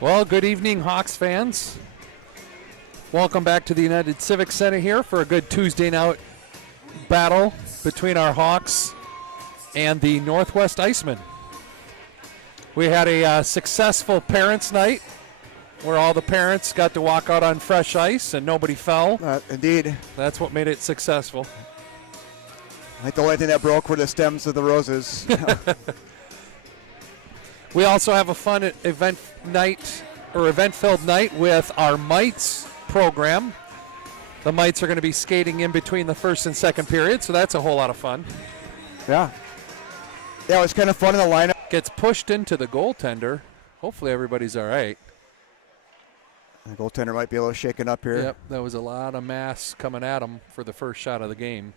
Well, good evening, Hawks fans. Welcome back to the United Civic Center here for a good Tuesday night battle between our Hawks and the Northwest Icemen. We had a successful parents' night where all the parents got to walk out on fresh ice and nobody fell. Indeed. That's what made it successful. I think the only thing that broke were the stems of the roses. We also have a fun event-filled night with our Mites program. The Mites are going to be skating in between the first and second period, so that's a whole lot of fun. Yeah, it was kind of fun in the lineup. Gets pushed into the goaltender. Hopefully everybody's all right. The goaltender might be a little shaken up here. Yep, that was a lot of mass coming at him for the first shot of the game.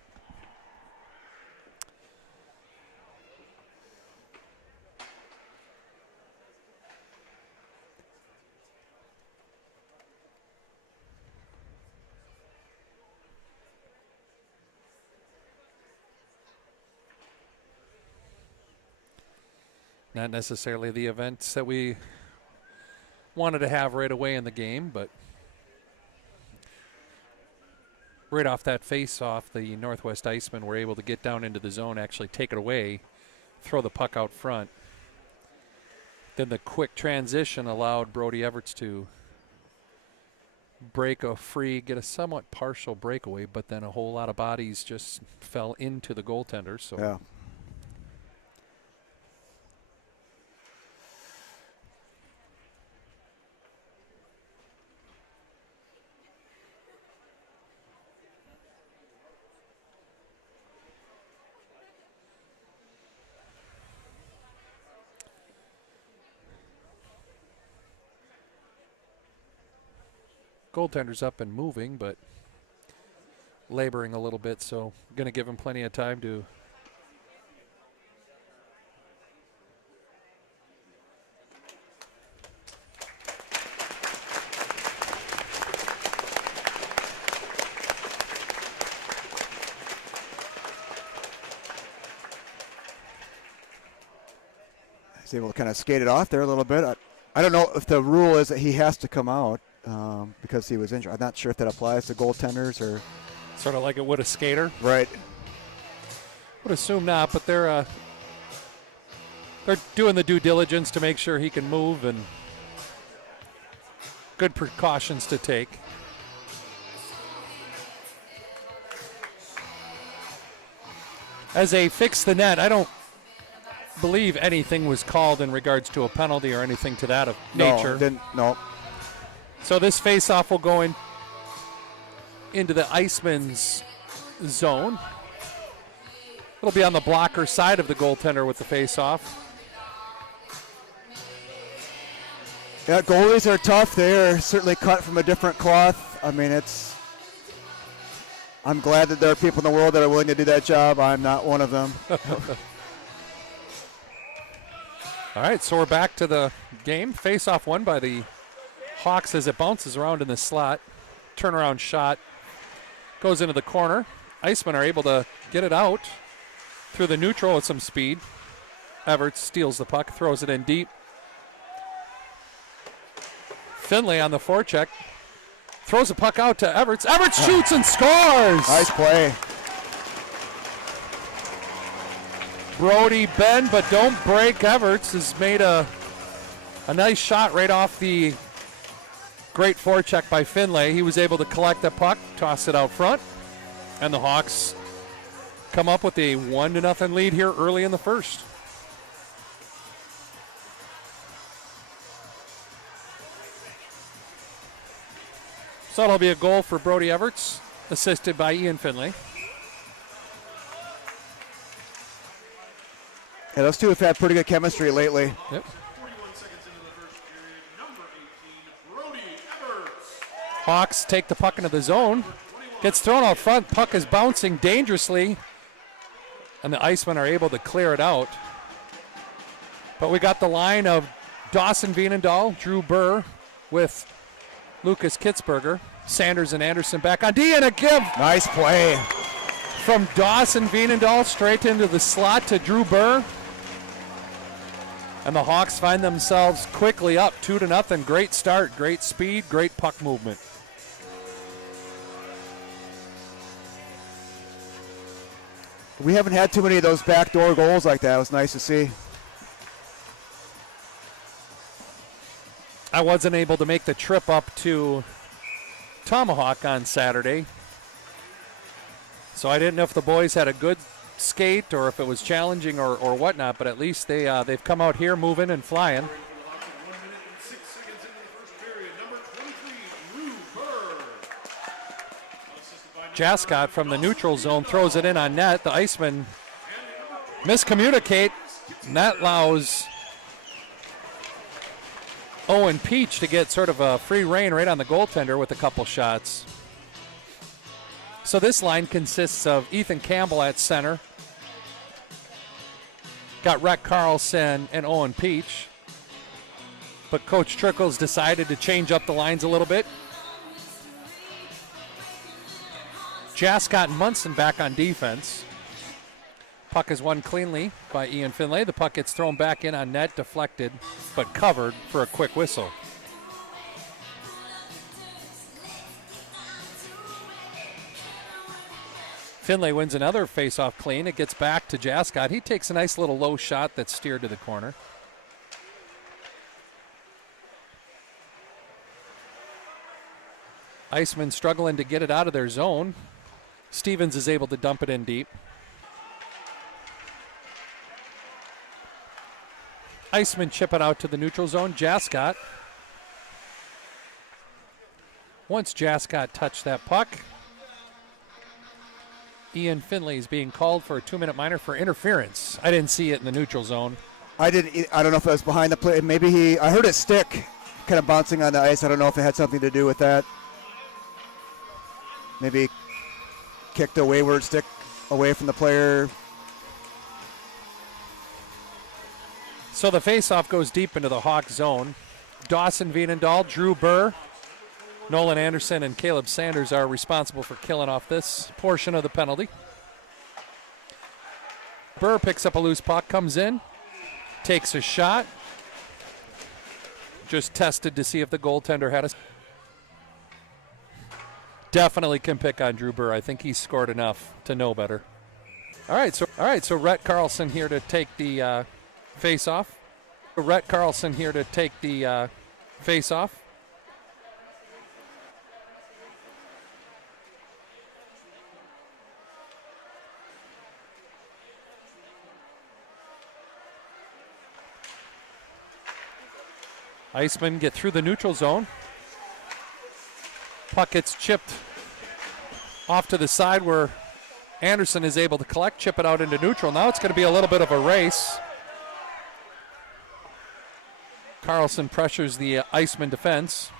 Not necessarily the events that we wanted to have right away in the game, but right off that face-off, the Northwest Icemen were able to get down into the zone, actually take it away, throw the puck out front. Then the quick transition allowed Brody Everts to break a free, get a somewhat partial breakaway, but then a whole lot of bodies just fell into the goaltender. So. Yeah. Goaltender's up and moving, but laboring a little bit, so going to give him plenty of time to He's able to kind of skate it off there a little bit. I don't know if the rule is that he has to come out because he was injured. I'm not sure if that applies to goaltenders or sort of like it would a skater. Right. Would assume not, but they're doing the due diligence to make sure he can move, and good precautions to take. As they fix the net, I don't believe anything was called in regards to a penalty or anything to that of nature. No. So this face-off will go into the Icemen's zone. It'll be on the blocker side of the goaltender with the face-off. Yeah, goalies are tough. They're certainly cut from a different cloth. I mean, I'm glad that there are people in the world that are willing to do that job. I'm not one of them. All right, so we're back to the game. Face-off won by the Hawks as it bounces around in the slot. Turnaround shot goes into the corner. Icemen are able to get it out through the neutral with some speed. Everts steals the puck, throws it in deep. Finlay on the forecheck. Throws the puck out to Everts. Everts shoots and scores! Nice play. Brody bend, but don't break. Everts has made a nice shot right off the great forecheck by Finlay. He was able to collect the puck, toss it out front, and the Hawks come up with a 1-0 lead here early in the first. So that'll be a goal for Brody Everts, assisted by Ian Finlay. Yeah, those two have had pretty good chemistry lately. Yep. 41 seconds into the first period, number 18, Brody Everts. Hawks take the puck into the zone. Gets thrown out front. Puck is bouncing dangerously. And the Icemen are able to clear it out. But we got the line of Dawson Veenendahl, Drew Burr with Lucas Kitzberger. Sanders and Anderson back on D, and a give. Nice play. From Dawson Veenendahl straight into the slot to Drew Burr. And the Hawks find themselves quickly up 2-0. Great start, great speed, great puck movement. We haven't had too many of those backdoor goals like that. It was nice to see. I wasn't able to make the trip up to Tomahawk on Saturday, so I didn't know if the boys had a good skate or if it was challenging or whatnot, but at least they've come out here moving and flying. 1 minute and 6 seconds into the first period. Number 23, Drew Burr. Assisted by Jascott from the neutral zone throws it in on net. The Icemen miscommunicate, and that allows Owen Peach to get sort of a free rein right on the goaltender with a couple shots. So this line consists of Ethan Campbell at center. Got Rhett Carlson and Owen Peach. But Coach Trickles decided to change up the lines a little bit. Jascott and Munson back on defense. Puck is won cleanly by Ian Finlay. The puck gets thrown back in on net, deflected, but covered for a quick whistle. Finlay wins another face-off clean. It gets back to Jascott. He takes a nice little low shot that's steered to the corner. Icemen struggling to get it out of their zone. Stevens is able to dump it in deep. Icemen chip it out to the neutral zone. Jascott. Once Jascott touched that puck, Ian Finlay is being called for a 2-minute minor for interference. I didn't see it in the neutral zone. I don't know if it was behind the play. Maybe I heard it stick kind of bouncing on the ice. I don't know if it had something to do with that. Maybe kicked a wayward stick away from the player. So the faceoff goes deep into the Hawk zone. Dawson Vienendahl, Drew Burr, Nolan Anderson, and Caleb Sanders are responsible for killing off this portion of the penalty. Burr picks up a loose puck, comes in, takes a shot. Just tested to see if the goaltender had a... Definitely can pick on Drew Burr. I think he's scored enough to know better. All right, so Rhett Carlson here to take the face-off. Rhett Carlson here to take the face-off. Icemen get through the neutral zone. Puck gets chipped off to the side where Anderson is able to collect, chip it out into neutral. Now it's going to be a little bit of a race. Carlson pressures the Iceman defense.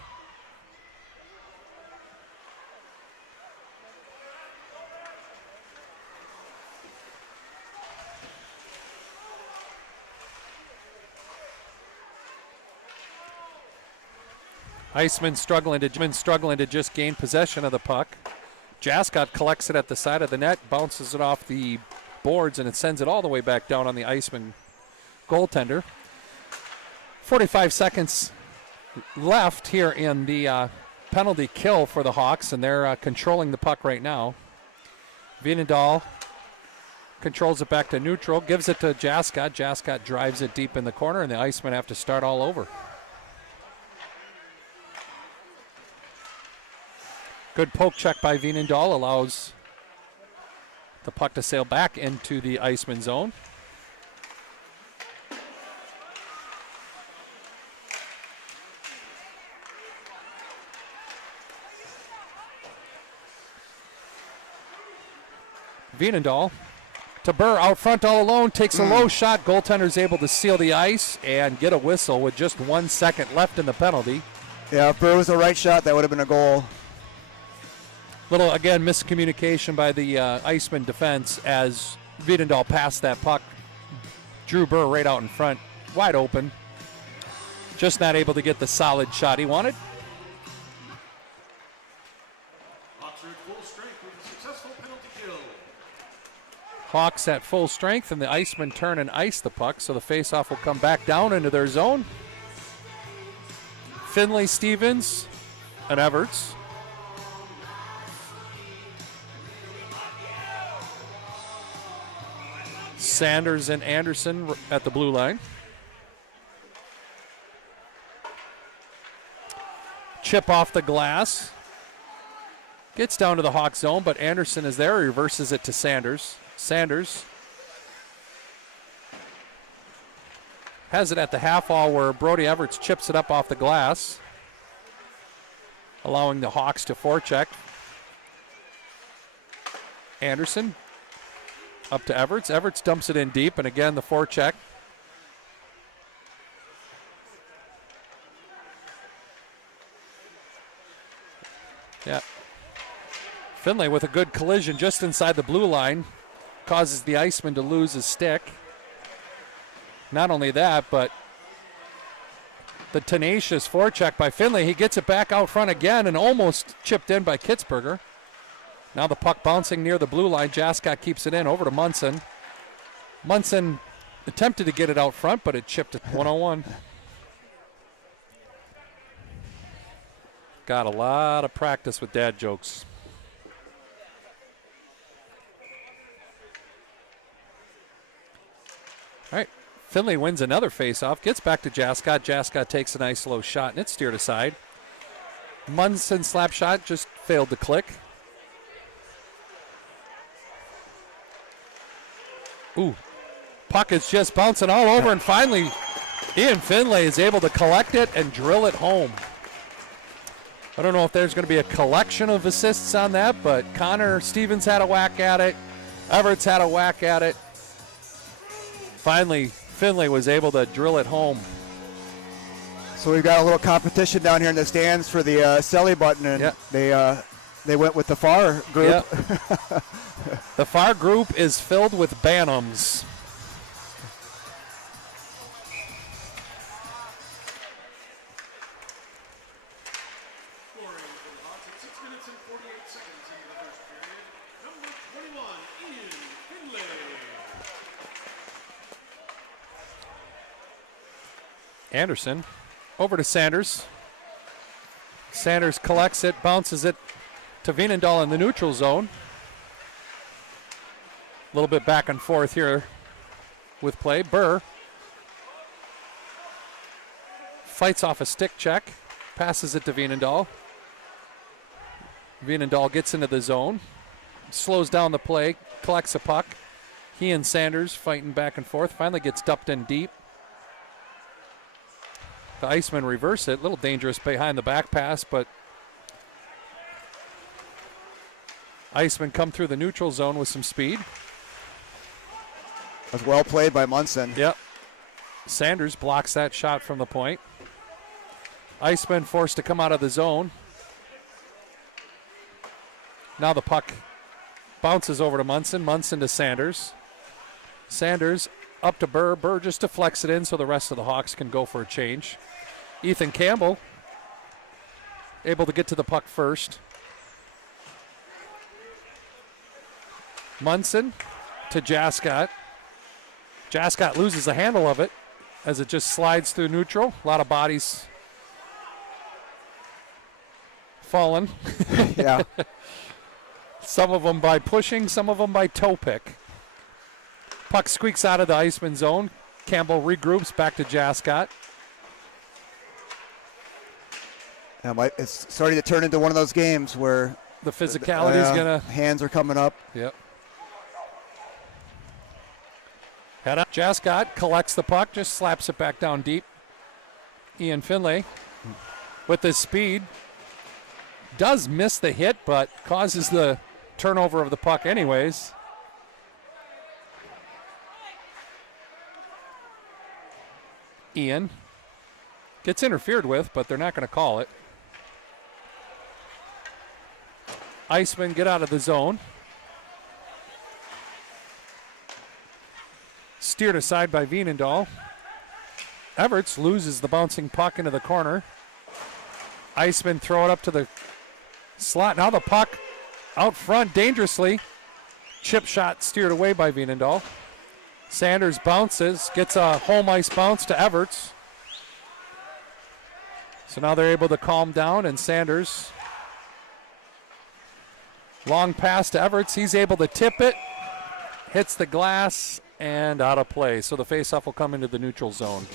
Iceman struggling to just gain possession of the puck. Jascott collects it at the side of the net, bounces it off the boards, and it sends it all the way back down on the Iceman goaltender. 45 seconds left here in the penalty kill for the Hawks, and they're controlling the puck right now. Vienendahl controls it back to neutral, gives it to Jascott. Jascott drives it deep in the corner, and the Icemen have to start all over. Good poke check by Vienendahl allows the puck to sail back into the Iceman zone. Vienendahl to Burr out front all alone, takes a low shot. Goaltender's able to seal the ice and get a whistle with just 1 second left in the penalty. Yeah, if Burr was the right shot, that would have been a goal. Little, again, miscommunication by the Iceman defense as Vienendahl passed that puck. Drew Burr right out in front, wide open. Just not able to get the solid shot he wanted. Hawks are at full strength with a successful penalty kill. Hawks at full strength, and the Icemen turn and ice the puck, so the faceoff will come back down into their zone. Finley, Stevens, and Everts. Sanders and Anderson at the blue line. Chip off the glass. Gets down to the Hawk zone, but Anderson is there. He reverses it to Sanders. Sanders has it at the half wall where Brody Everts chips it up off the glass, allowing the Hawks to forecheck. Anderson up to Everts. Everts dumps it in deep, and again the forecheck. Yeah. Finley with a good collision just inside the blue line causes the Iceman to lose his stick. Not only that, but the tenacious forecheck by Finley. He gets it back out front again and almost chipped in by Kitzberger. Now the puck bouncing near the blue line. Jascott keeps it in over to Munson. Munson attempted to get it out front, but it chipped at 101. Got a lot of practice with dad jokes. All right, Finley wins another faceoff, gets back to Jascott. Jascott takes a nice low shot, and it's steered aside. Munson slap shot just failed to click. Ooh, puck is just bouncing all over, and finally Ian Finley is able to collect it and drill it home. I don't know if there's going to be a collection of assists on that, but Connor Stevens had a whack at it. Everts had a whack at it. Finally, Finley was able to drill it home. So we've got a little competition down here in the stands for the Selly button, and they went with the FAR group. Yep. The FAR group is filled with Bantams. Scoring for the Hawks at 6 minutes and 48 seconds into the first period. Number 21, Ian Finley. Anderson over to Sanders. Sanders collects it, bounces it to Veenendahl in the neutral zone. A little bit back and forth here with play. Burr fights off a stick check, passes it to Veenendahl. Veenendahl gets into the zone, slows down the play, collects a puck. He and Sanders fighting back and forth, finally gets dumped in deep. The Icemen reverse it, a little dangerous behind the back pass, but Icemen come through the neutral zone with some speed. That was well played by Munson. Yep. Sanders blocks that shot from the point. Icemen forced to come out of the zone. Now the puck bounces over to Munson. Munson to Sanders. Sanders up to Burr. Burr just deflects it in so the rest of the Hawks can go for a change. Ethan Campbell able to get to the puck first. Munson to Jascott. Jascott loses the handle of it as it just slides through neutral. A lot of bodies falling. Yeah. Some of them by pushing, some of them by toe pick. Puck squeaks out of the Iceman zone. Campbell regroups back to Jascott. It's starting to turn into one of those games where The physicality is going to... hands are coming up. Yep. Head up. Jascott collects the puck, just slaps it back down deep. Ian Finley, with his speed, does miss the hit, but causes the turnover of the puck anyways. Ian gets interfered with, but they're not going to call it. Icemen get out of the zone. Steered aside by Veenendahl. Everts loses the bouncing puck into the corner. Icemen throw it up to the slot. Now the puck out front dangerously. chip shot steered away by Veenendahl. Sanders bounces, gets a home ice bounce to Everts. So now they're able to calm down, and Sanders, long pass to Everts. He's able to tip it, hits the glass, and out of play. So the faceoff will come into the neutral zone.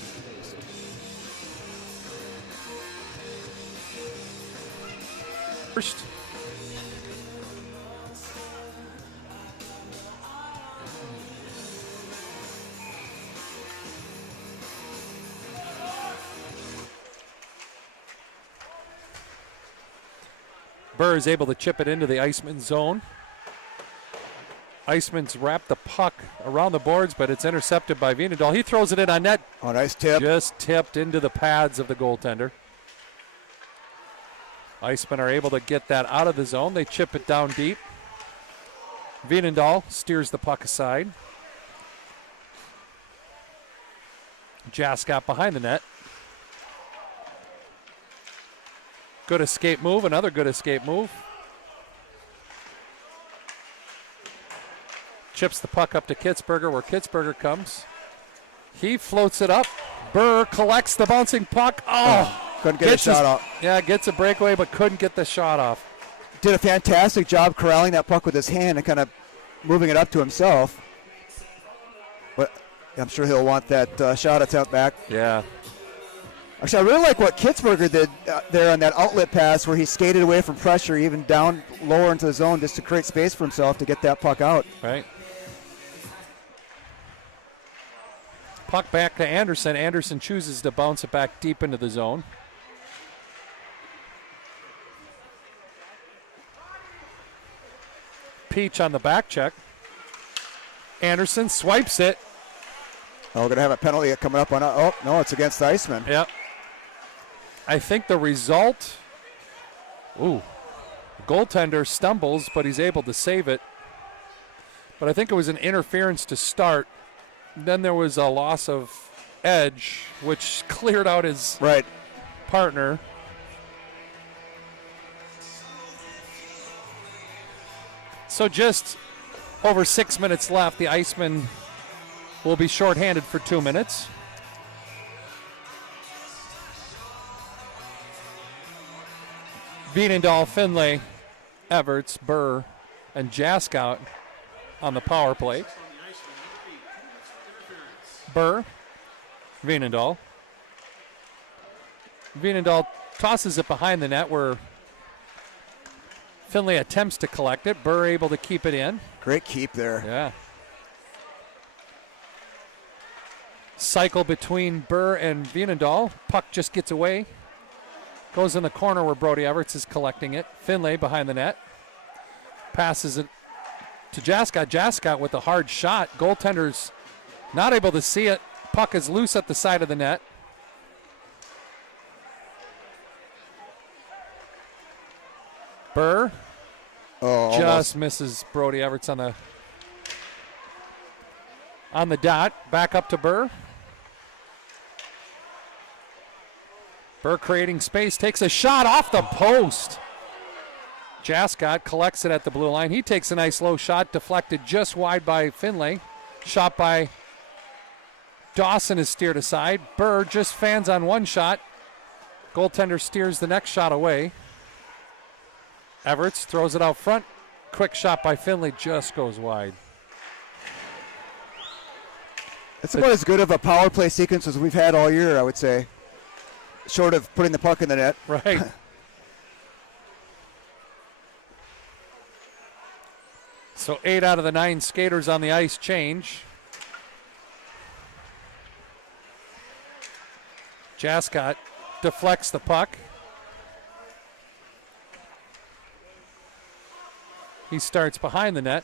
First. Burr is able to chip it into the Iceman zone. Iceman's wrapped the puck around the boards, but it's intercepted by Veenendahl. He throws it in on net. Oh, nice tip. Just tipped into the pads of the goaltender. Icemen are able to get that out of the zone. They chip it down deep. Veenendahl steers the puck aside. Jascott behind the net. Good escape move, another good escape move. Chips the puck up to Kitzberger, where Kitzberger comes. He floats it up. Burr collects the bouncing puck. Couldn't get a shot off. Yeah, gets a breakaway, but couldn't get the shot off. Did a fantastic job corralling that puck with his hand and kind of moving it up to himself. But I'm sure he'll want that shot attempt back. Yeah. Actually, I really like what Kitzberger did there on that outlet pass where he skated away from pressure, even down lower into the zone just to create space for himself to get that puck out. Right. Puck back to Anderson. Anderson chooses to bounce it back deep into the zone. Peach on the back check. Anderson swipes it. Oh, we're going to have a penalty coming up on. Oh, no, it's against the Iceman. Yep. I think the result. Goaltender stumbles, but he's able to save it. But I think it was an interference to start. Then there was a loss of edge, which cleared out his partner. So just over 6 minutes left. The Icemen will be shorthanded for 2 minutes. Veenendahl, Finlay, Everts, Burr, and Jascott on the power play. Burr, Veenendahl. Veenendahl tosses it behind the net where Finlay attempts to collect it. Burr able to keep it in. Great keep there. Yeah. Cycle between Burr and Veenendahl. Puck just gets away. Goes in the corner where Brody Everts is collecting it. Finlay behind the net. Passes it to Jascott. Jascott with a hard shot. Goaltender's not able to see it. Puck is loose at the side of the net. Burr just misses Brody Everts on the dot. Back up to Burr. Burr creating space, takes a shot off the post. Jascott collects it at the blue line. He takes a nice low shot, deflected just wide by Finlay. Shot by Dawson is steered aside. Burr just fans on one shot. Goaltender steers the next shot away. Everts throws it out front. Quick shot by Finlay, just goes wide. It's about as good of a power play sequence as we've had all year, I would say. Short of putting the puck in the net. Right. So 8 out of the 9 skaters on the ice change. Jascott deflects the puck. He starts behind the net.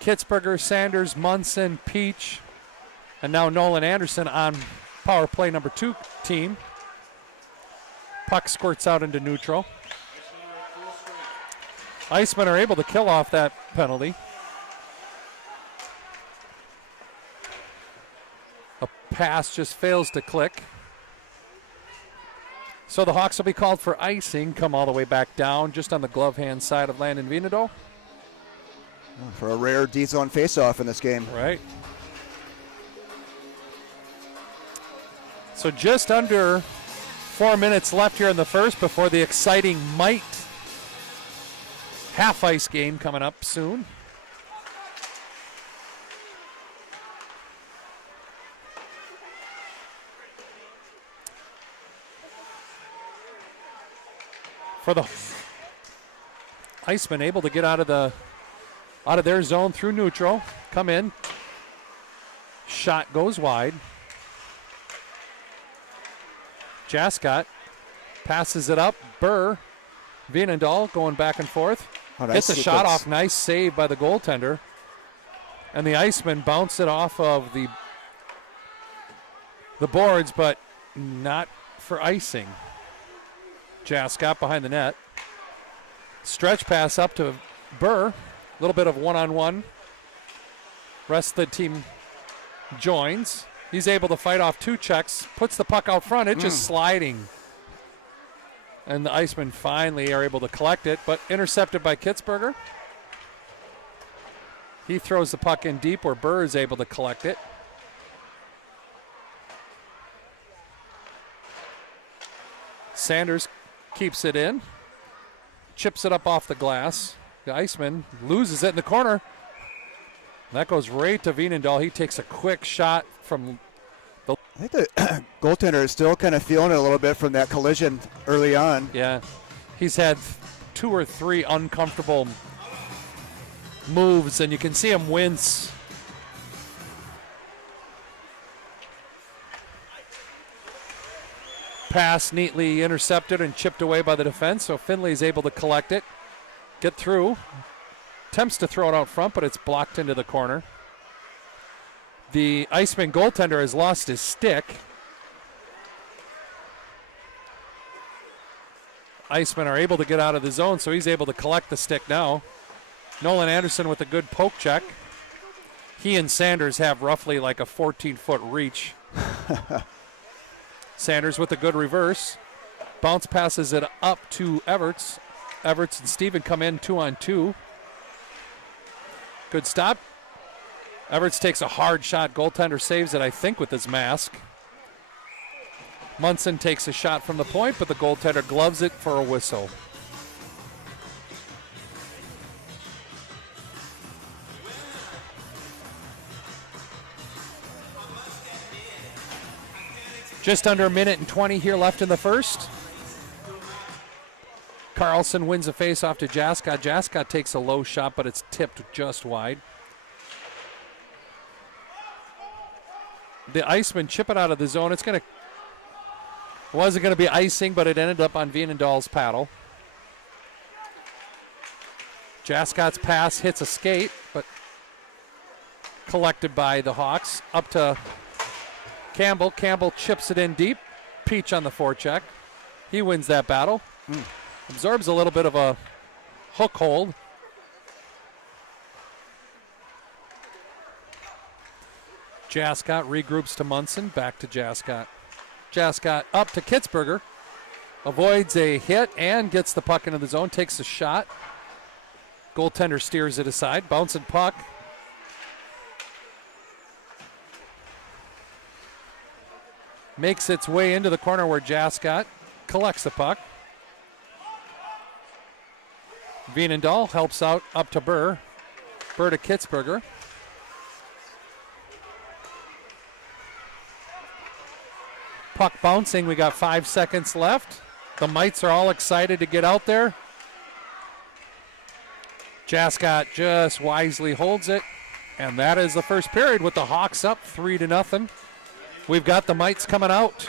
Kitzberger, Sanders, Munson, Peach, and now Nolan Anderson on power play number 2 team. Puck squirts out into neutral. Icemen are able to kill off that penalty. A pass just fails to click. So the Hawks will be called for icing, come all the way back down, just on the glove hand side of Landon Veenendahl. For a rare D-zone face-off in this game. Right. So just under 4 minutes left here in the first before the exciting Mite half-ice game coming up soon. For the Icemen able to get out of their zone through neutral, come in, shot goes wide. Jascott passes it up. Burr, Vienendahl going back and forth. Oh, nice Hits a sequence. shot off. Nice save by the goaltender. And the Icemen bounce it off of the boards, but not for icing. Jascott behind the net. Stretch pass up to Burr. A little bit of one-on-one. Rest of the team joins. He's able to fight off 2 checks, puts the puck out front. It's just sliding. And the Icemen finally are able to collect it, but intercepted by Kitzberger. He throws the puck in deep where Burr is able to collect it. Sanders keeps it in, chips it up off the glass. The Iceman loses it in the corner. That goes right to Vienendahl. He takes a quick shot from the... I think the goaltender is still kind of feeling it a little bit from that collision early on. Yeah. He's had 2 or 3 uncomfortable moves, and you can see him wince. Pass neatly intercepted and chipped away by the defense, so Finley's able to collect it, get through. Attempts to throw it out front, but it's blocked into the corner. The Iceman goaltender has lost his stick. Icemen are able to get out of the zone, so he's able to collect the stick now. Nolan Anderson with a good poke check. He and Sanders have roughly like a 14-foot reach. Sanders with a good reverse. Bounce passes it up to Everts. Everts and Steven come in 2-on-2. Good stop. Everts takes a hard shot. Goaltender saves it, I think, with his mask. Munson takes a shot from the point, but the goaltender gloves it for a whistle. Just under 1:20 here left in the first. Carlson wins a face-off to Jascott. Jascott takes a low shot, but it's tipped just wide. The Icemen chip it out of the zone. Wasn't going to be icing, but it ended up on Vienendahl's paddle. Jascott's pass hits a skate, but collected by the Hawks. Up to Campbell. Campbell chips it in deep. Peach on the forecheck. He wins that battle. Absorbs a little bit of a hook hold. Jascott regroups to Munson. Back to Jascott. Jascott up to Kitzberger. Avoids a hit and gets the puck into the zone. Takes a shot. Goaltender steers it aside. Bouncing puck. Makes its way into the corner where Jascott collects the puck. Vienendahl helps out up to Burr. Burr to Kitzberger. Puck bouncing. We got 5 seconds left. The Mites are all excited to get out there. Jascott just wisely holds it. And that is the first period with the Hawks up 3-0. We've got the Mites coming out.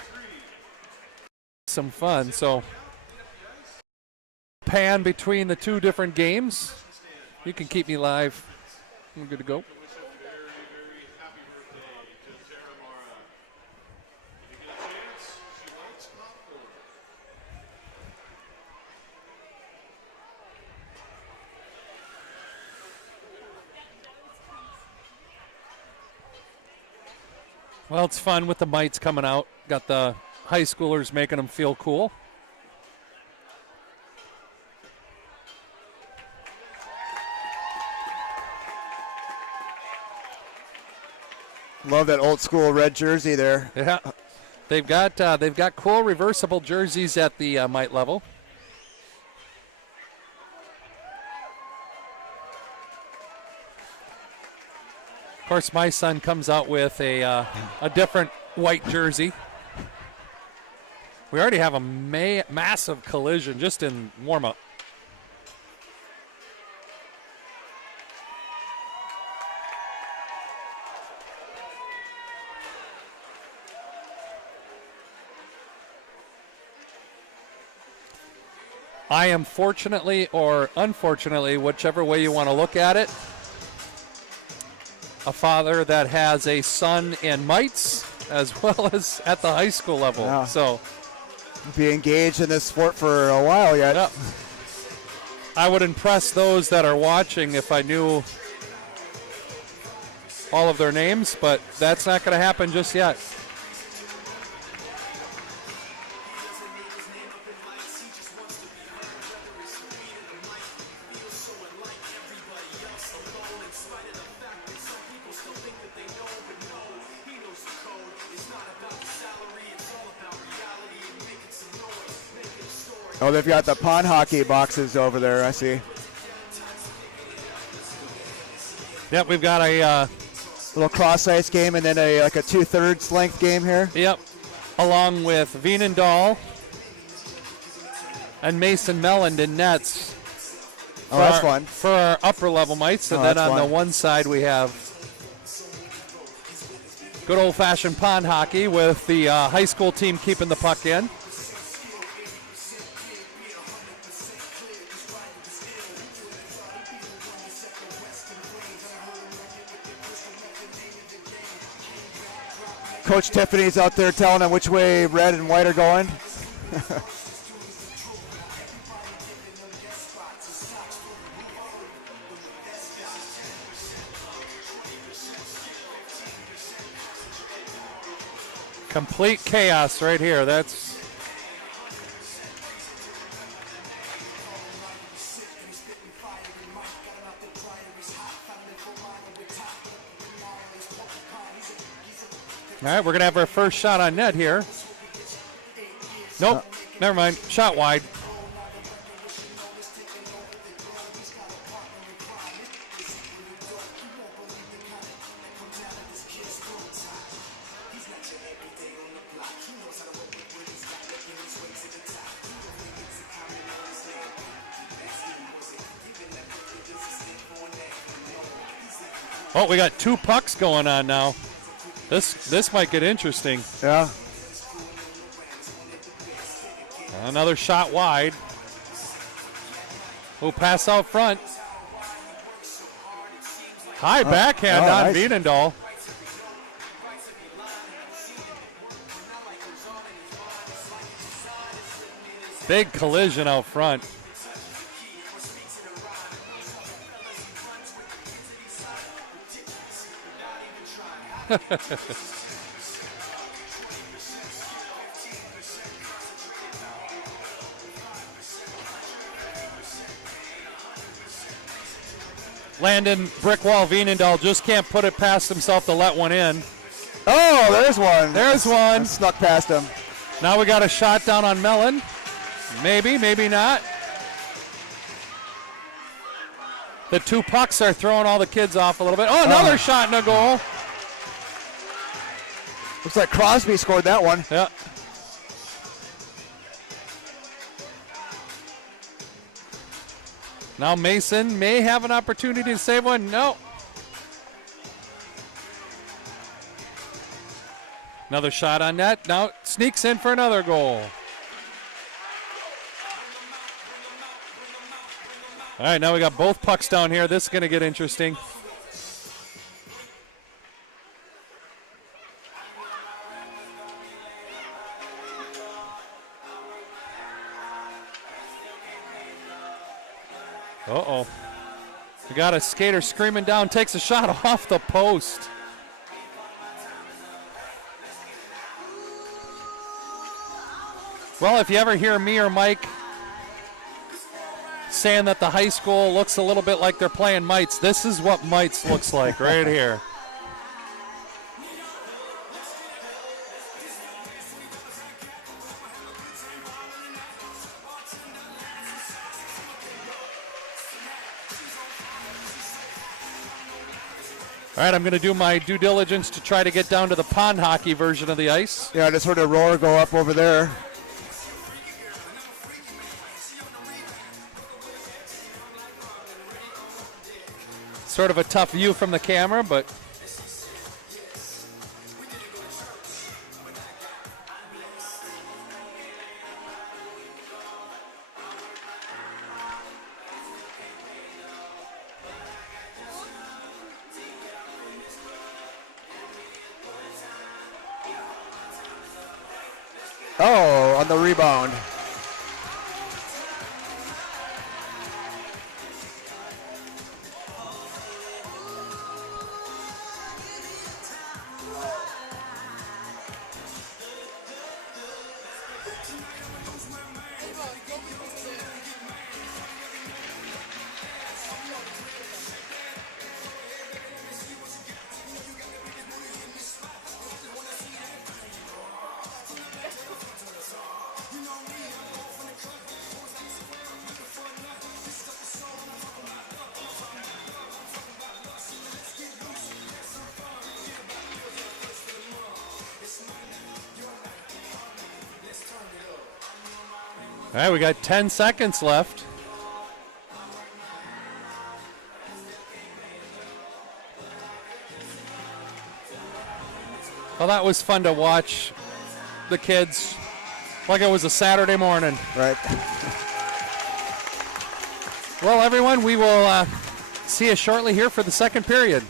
Some fun. So pan between the 2 different games. You can keep me live. I'm good to go. Well, it's fun with the Mites coming out. Got the high schoolers making them feel cool. Love that old school red jersey there. Yeah, they've got cool reversible jerseys at the mite level. Of course, my son comes out with a different white jersey. We already have a massive collision just in warm-up. I am fortunately or unfortunately, whichever way you want to look at it, a father that has a son in mites as well as at the high school level. Yeah. So be engaged in this sport for a while yet. yeah. I would impress those that are watching if I knew all of their names, but that's not going to happen just yet. Oh, they've got the pond hockey boxes over there, I see. Yep, we've got a Little cross ice game and then like a 2/3 length game here. yep, along with Veenendahl and Mason Melland in nets. Oh, that's our, fun. For our upper level mites, and Oh, then that's on the fun. one side we have good old fashioned pond hockey with the high school team keeping the puck in. Coach Tiffany's out there telling them which way red and white are going. Complete chaos right here. That's all right. We're gonna have our first shot on net here. Nope, never mind. Shot wide. Oh, we got two pucks going on now. This might get interesting. Yeah. Another shot wide. We'll pass out front. High backhand oh, on nice. Veenendahl. Big collision out front. Landon Brickwall Veenendahl just can't put it past himself to let one in. Oh, there's one. There's one. Snuck past him. Now we got a shot down on Mellon. Maybe, maybe not. The two pucks are throwing all the kids off a little bit. Oh, another shot and a goal. Looks like Crosby scored that one. Yeah. Now Mason may have an opportunity to save one. No. Another shot on net. Now sneaks in for another goal. All right, now we got both pucks down here. This is going to get interesting. Uh-oh. We got a skater screaming down, takes a shot off the post. Well, if you ever hear me or Mike saying that the high school looks a little bit like they're playing mites, this is what mites looks like right here. All right, I'm going to do my due diligence to try to get down to the pond hockey version of the ice. Yeah, I just heard a roar go up over there. Sort of a tough view from the camera, but Oh, on the rebound. all right, we got 10 seconds left. Well, that was fun to watch the kids like it was a Saturday morning. Right. Well, everyone, we will see you shortly here for the second period.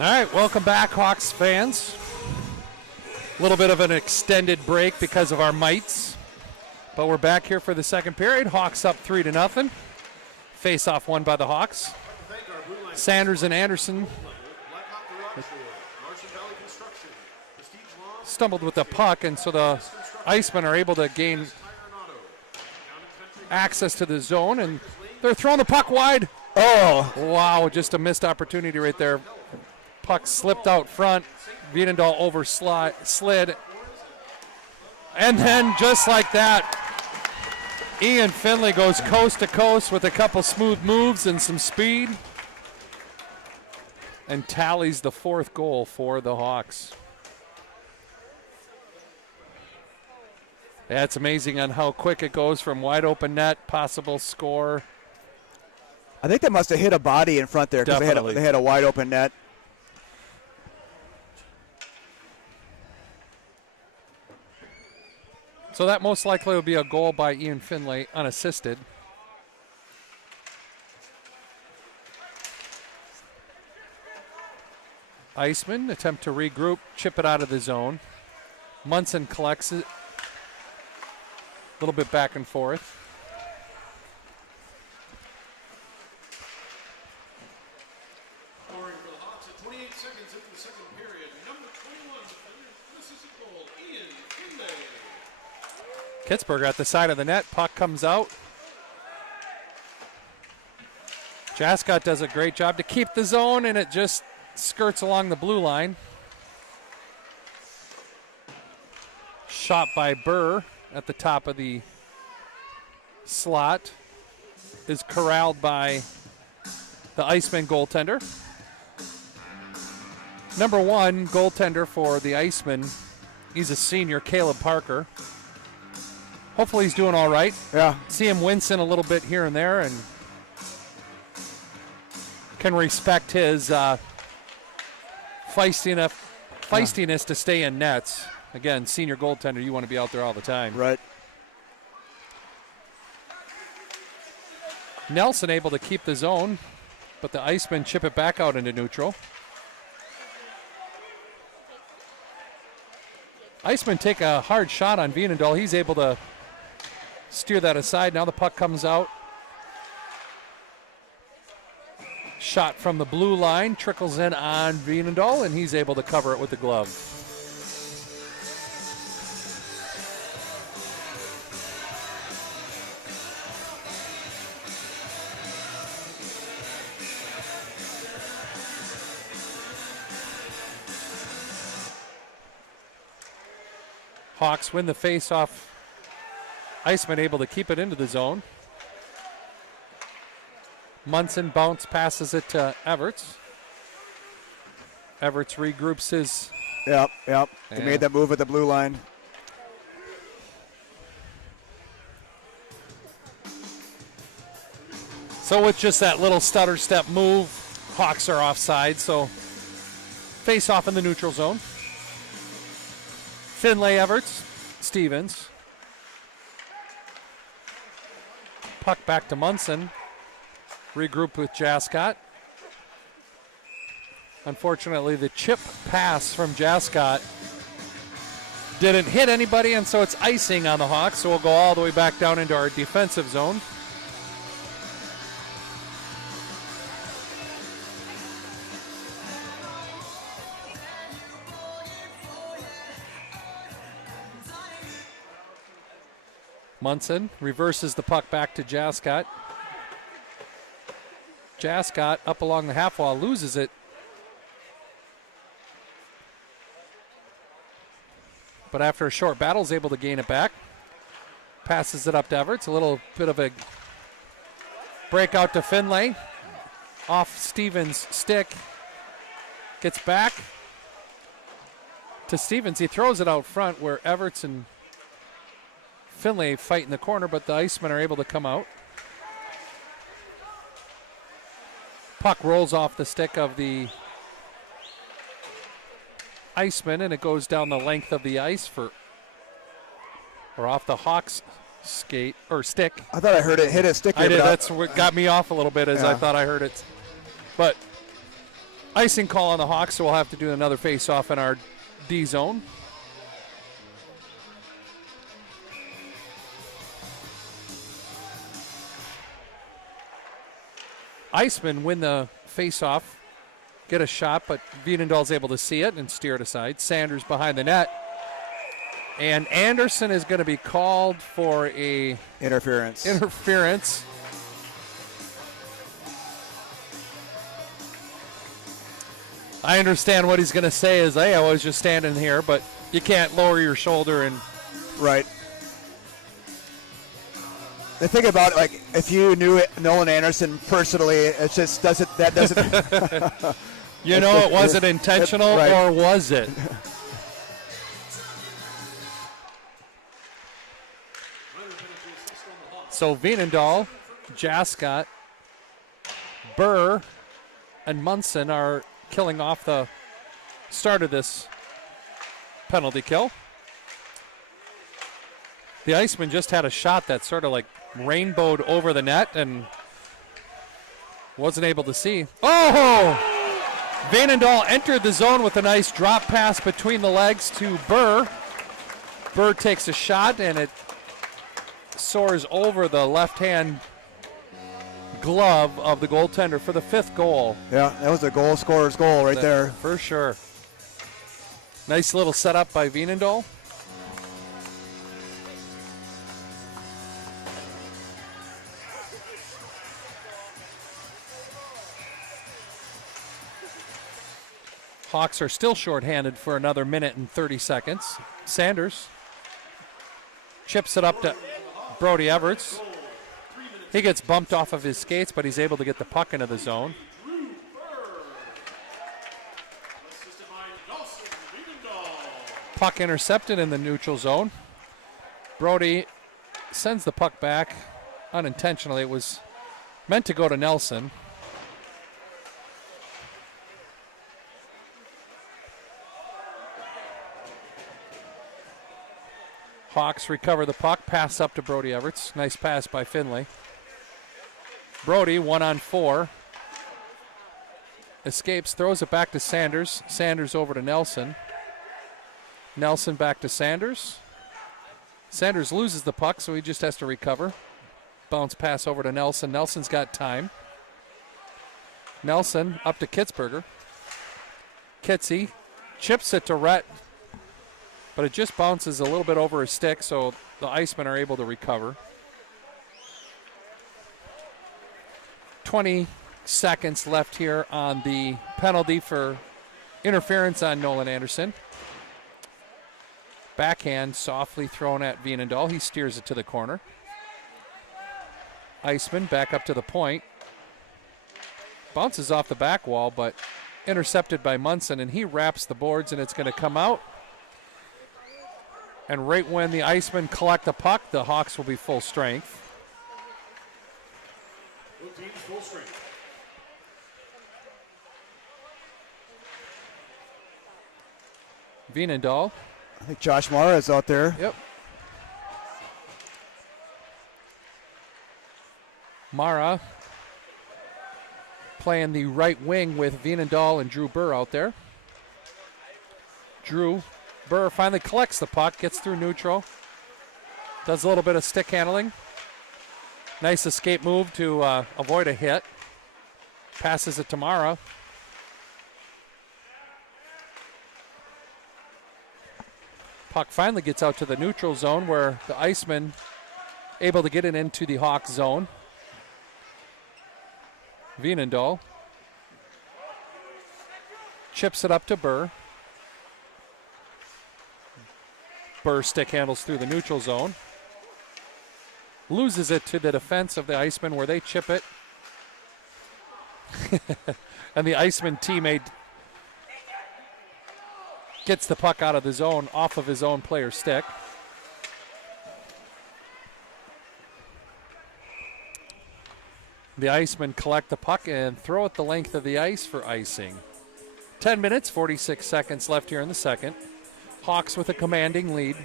All right, welcome back, Hawks fans. A little bit of an extended break because of our mites, but we're back here for the second period. Hawks up 3-0. Face-off won by the Hawks. Sanders and Anderson stumbled with the puck, and so the Icemen are able to gain access to the zone, and they're throwing the puck wide. Oh, Wow, just a missed opportunity right there. Puck slipped out front. Vienendahl slid. And then just like that, Ian Finley goes coast to coast with a couple smooth moves and some speed and tallies the 4th goal for the Hawks. Yeah, it's amazing on how quick it goes from wide open net, possible score. I think they must have hit a body in front there because they had a wide open net. So that most likely will be a goal by Ian Finlay, unassisted. Icemen attempt to regroup, chip it out of the zone. Munson collects it. A little bit back and forth. Scoring for the Hawks at 28 seconds into the second period. Number 21, this is a goal, Ian Finlay. Kitzberger at the side of the net. Puck comes out. Jascott does a great job to keep the zone, and it just skirts along the blue line. Shot by Burr at the top of the slot is corralled by the Iceman goaltender. Number 1 goaltender for the Iceman, he's a senior, Caleb Parker. Hopefully he's doing all right. Yeah. See him wincing a little bit here and there, and can respect his feistiness to stay in nets. Again, senior goaltender, you want to be out there all the time. Right. Nelson able to keep the zone, but the Icemen chip it back out into neutral. Icemen take a hard shot on Vienendahl. He's able to steer that aside. Now the puck comes out. Shot from the blue line, trickles in on Vienendahl, and he's able to cover it with the glove. Hawks win the face-off. Iceman able to keep it into the zone. Munson passes it to Everts. Everts regroups his. Yep. They made that move at the blue line. So with just that little stutter step move, Hawks are offside, so face off in the neutral zone. Finlay, Everts, Stevens. Puck back to Munson. Regroup with Jascott. Unfortunately, the chip pass from Jascott didn't hit anybody, and so it's icing on the Hawks, so we'll go all the way back down into our defensive zone. Munson reverses the puck back to Jascott. Jascott up along the half wall, loses it. But after a short battle is able to gain it back. Passes it up to Everts. A little bit of a breakout to Finlay. Off Stevens' stick. Gets back to Stevens. He throws it out front where Everts and Finlay fight in the corner, but the Icemen are able to come out. Puck rolls off the stick of the Iceman, and it goes down the length of the ice or off the Hawks' skate or stick. I thought I heard it hit a stick. I did. That's what got me off a little bit, as I thought I heard it. But Icing call on the Hawks, so we'll have to do another face-off in our D zone. Icemen win the face-off, get a shot, but Vienendahl's able to see it and steer it aside. Sanders behind the net. And Anderson is going to be called for a Interference. I understand what he's going to say is, hey, I was just standing here, but you can't lower your shoulder and... Right. The thing about it, like, if you knew Nolan Anderson personally, it just doesn't. You know, it wasn't intentional, right. Or was it? So Vienendahl, Jascott, Burr, and Munson are killing off the start of this penalty kill. The Iceman just had a shot that sort of like rainbowed over the net and wasn't able to see. Oh! Vienendahl entered the zone with a nice drop pass between the legs to Burr. Burr takes a shot and it soars over the left-hand glove of the goaltender for the 5th goal. Yeah, that was a goal scorer's goal right there. For sure. Nice little setup by Vienendahl. Hawks are still shorthanded for another minute and 30 seconds. Sanders chips it up to Brody Everts. He gets bumped off of his skates, but he's able to get the puck into the zone. Puck intercepted in the neutral zone. Brody sends the puck back unintentionally. It was meant to go to Nelson. Hawks recover the puck, pass up to Brody Everts. Nice pass by Finley. Brody, 1-on-4. Escapes, throws it back to Sanders. Sanders over to Nelson. Nelson back to Sanders. Sanders loses the puck, so he just has to recover. Bounce pass over to Nelson. Nelson's got time. Nelson up to Kitzberger. Kitsy chips it to Rhett, but it just bounces a little bit over his stick, so the Icemen are able to recover. 20 seconds left here on the penalty for interference on Nolan Anderson. Backhand softly thrown at Vienendahl. He steers it to the corner. Iceman back up to the point. Bounces off the back wall, but intercepted by Munson, and he wraps the boards, and it's going to come out. And right when the Icemen collect the puck, the Hawks will be full strength. Both teams full strength. Vienendahl. I think Josh Mara is out there. Yep. Mara playing the right wing with Vienendahl and Drew Burr out there. Burr finally collects the puck, gets through neutral, does a little bit of stick handling. Nice escape move to avoid a hit. Passes it to Mara. Puck finally gets out to the neutral zone where the Icemen able to get it into the Hawks zone. Vienendahl chips it up to Burr. Burr stick handles through the neutral zone. Loses it to the defense of the Icemen where they chip it. And the Iceman teammate gets the puck out of the zone off of his own player's stick. The Icemen collect the puck and throw it the length of the ice for icing. 10 minutes, 46 seconds left here in the second. Hawks with a commanding lead.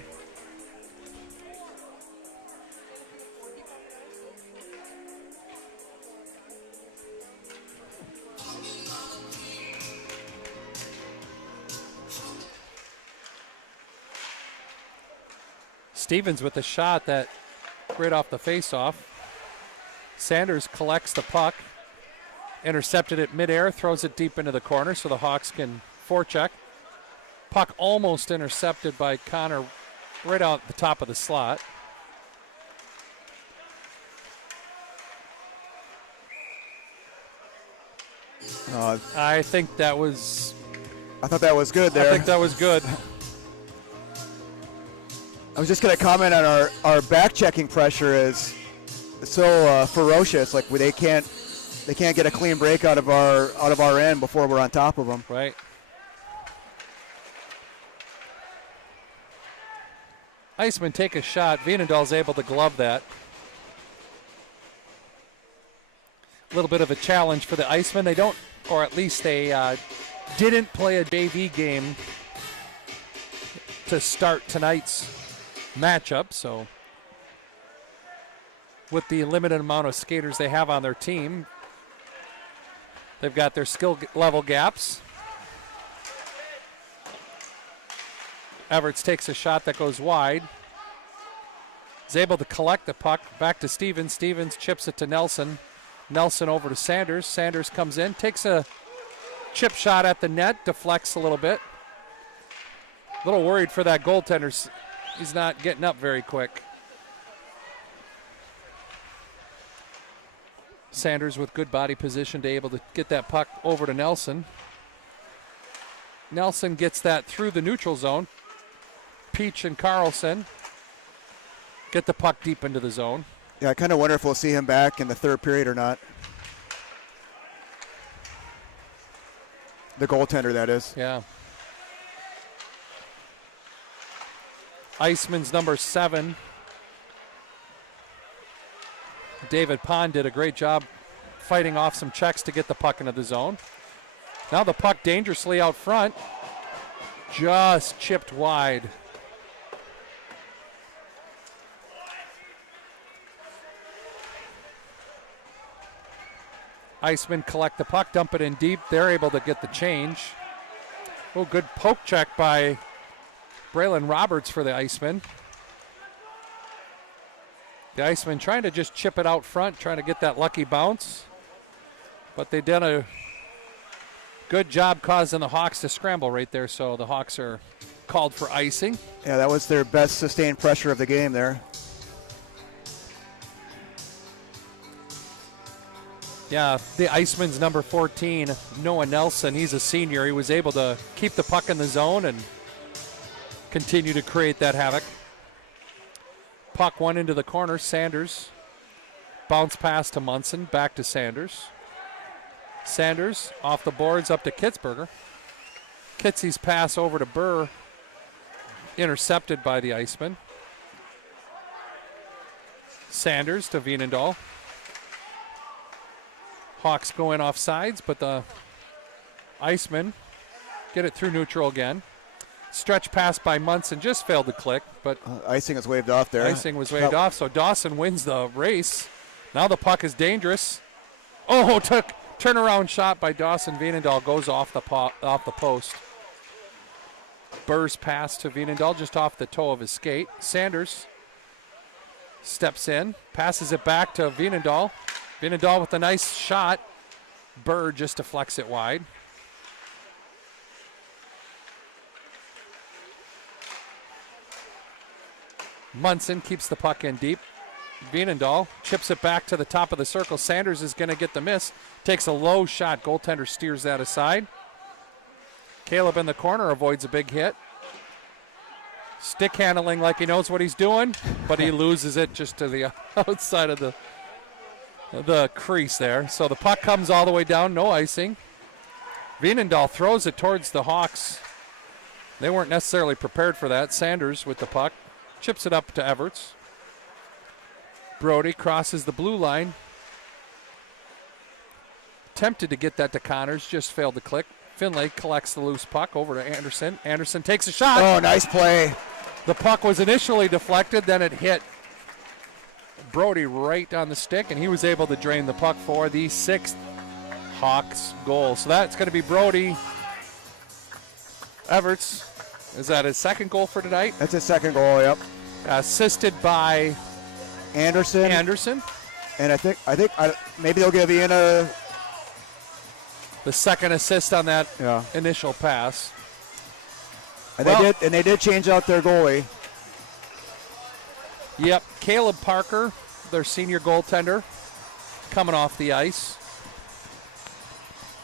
Stevens with the shot that right off the face-off. Sanders collects the puck, intercepted it midair, throws it deep into the corner so the Hawks can forecheck. Puck almost intercepted by Connor right out the top of the slot. I think that was... I thought that was good there. I think that was good. I was just going to comment on our back-checking pressure is so ferocious. Like they can't get a clean break out of our end before we're on top of them. Right. Icemen take a shot. Vienendal's able to glove that. A little bit of a challenge for the Icemen. They don't, or at least they didn't play a JV game to start tonight's matchup. So with the limited amount of skaters they have on their team, they've got their skill level gaps. Everts takes a shot that goes wide. Is able to collect the puck. Back to Stevens. Stevens chips it to Nelson. Nelson over to Sanders. Sanders comes in, takes a chip shot at the net, deflects a little bit. A little worried for that goaltender. He's not getting up very quick. Sanders with good body position to able to get that puck over to Nelson. Nelson gets that through the neutral zone. Peach and Carlson get the puck deep into the zone. Yeah, I kind of wonder if we'll see him back in the third period or not. The goaltender, that is. Yeah. Iceman's number 7. David Pond did a great job fighting off some checks to get the puck into the zone. Now the puck dangerously out front. Just chipped wide. Icemen collect the puck, dump it in deep. They're able to get the change. Oh, good poke check by Braylon Roberts for the Icemen. The Icemen trying to just chip it out front, trying to get that lucky bounce. But they did a good job causing the Hawks to scramble right there, so the Hawks are called for icing. Yeah, that was their best sustained pressure of the game there. Yeah, the Iceman's number 14, Noah Nelson. He's a senior. He was able to keep the puck in the zone and continue to create that havoc. Puck went into the corner. Sanders. Bounce pass to Munson. Back to Sanders. Sanders off the boards up to Kitzberger. Kitsy's pass over to Burr. Intercepted by the Iceman. Sanders to Vienendahl. Hawks go in off sides, but the Icemen get it through neutral again. Stretch pass by Munson just failed to click, but icing is waved off there. Icing was waved off, so Dawson wins the race. Now the puck is dangerous. Oh, took turnaround shot by Dawson. Vienendahl goes off the post. Burr's pass to Vienendahl just off the toe of his skate. Sanders steps in, passes it back to Vienendahl. Vienendahl with a nice shot. Burr just deflects it wide. Munson keeps the puck in deep. Vienendahl chips it back to the top of the circle. Sanders is going to get the miss. Takes a low shot. Goaltender steers that aside. Caleb in the corner avoids a big hit. Stick handling like he knows what he's doing, but he loses it just to the outside of the crease there. So the puck comes all the way down, no icing. Vienendahl throws it towards the Hawks. They weren't necessarily prepared for that. Sanders with the puck, chips it up to Everts. Brody crosses the blue line. Tempted to get that to Connors, just failed to click. Finlay collects the loose puck over to Anderson. Anderson takes a shot. Oh, nice play. The puck was initially deflected, then it hit Brody right on the stick, and he was able to drain the puck for the 6th Hawks goal. So that's going to be Brody. Everts, is that his second goal for tonight? That's his second goal, yep. assisted by Anderson. And I think maybe they'll give Ian the second assist on that yeah. initial pass. And Well- they did change out their goalie. Yep, Caleb Parker, their senior goaltender, coming off the ice.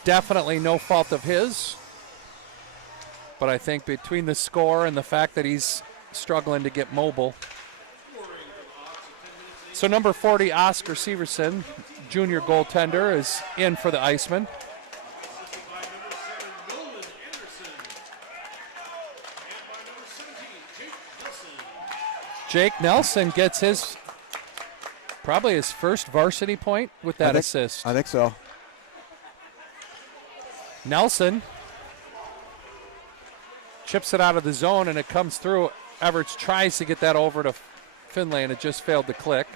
Definitely no fault of his. But I think between the score and the fact that he's struggling to get mobile. So number 40, Oscar Severson, junior goaltender, is in for the Icemen. Assisted by number 7, Nolan Anderson. And by number 17, Jake Nelson. Jake Nelson gets probably his first varsity point with that assist. I think so. Nelson chips it out of the zone, and it comes through. Everts tries to get that over to Finlay, and it just failed to click.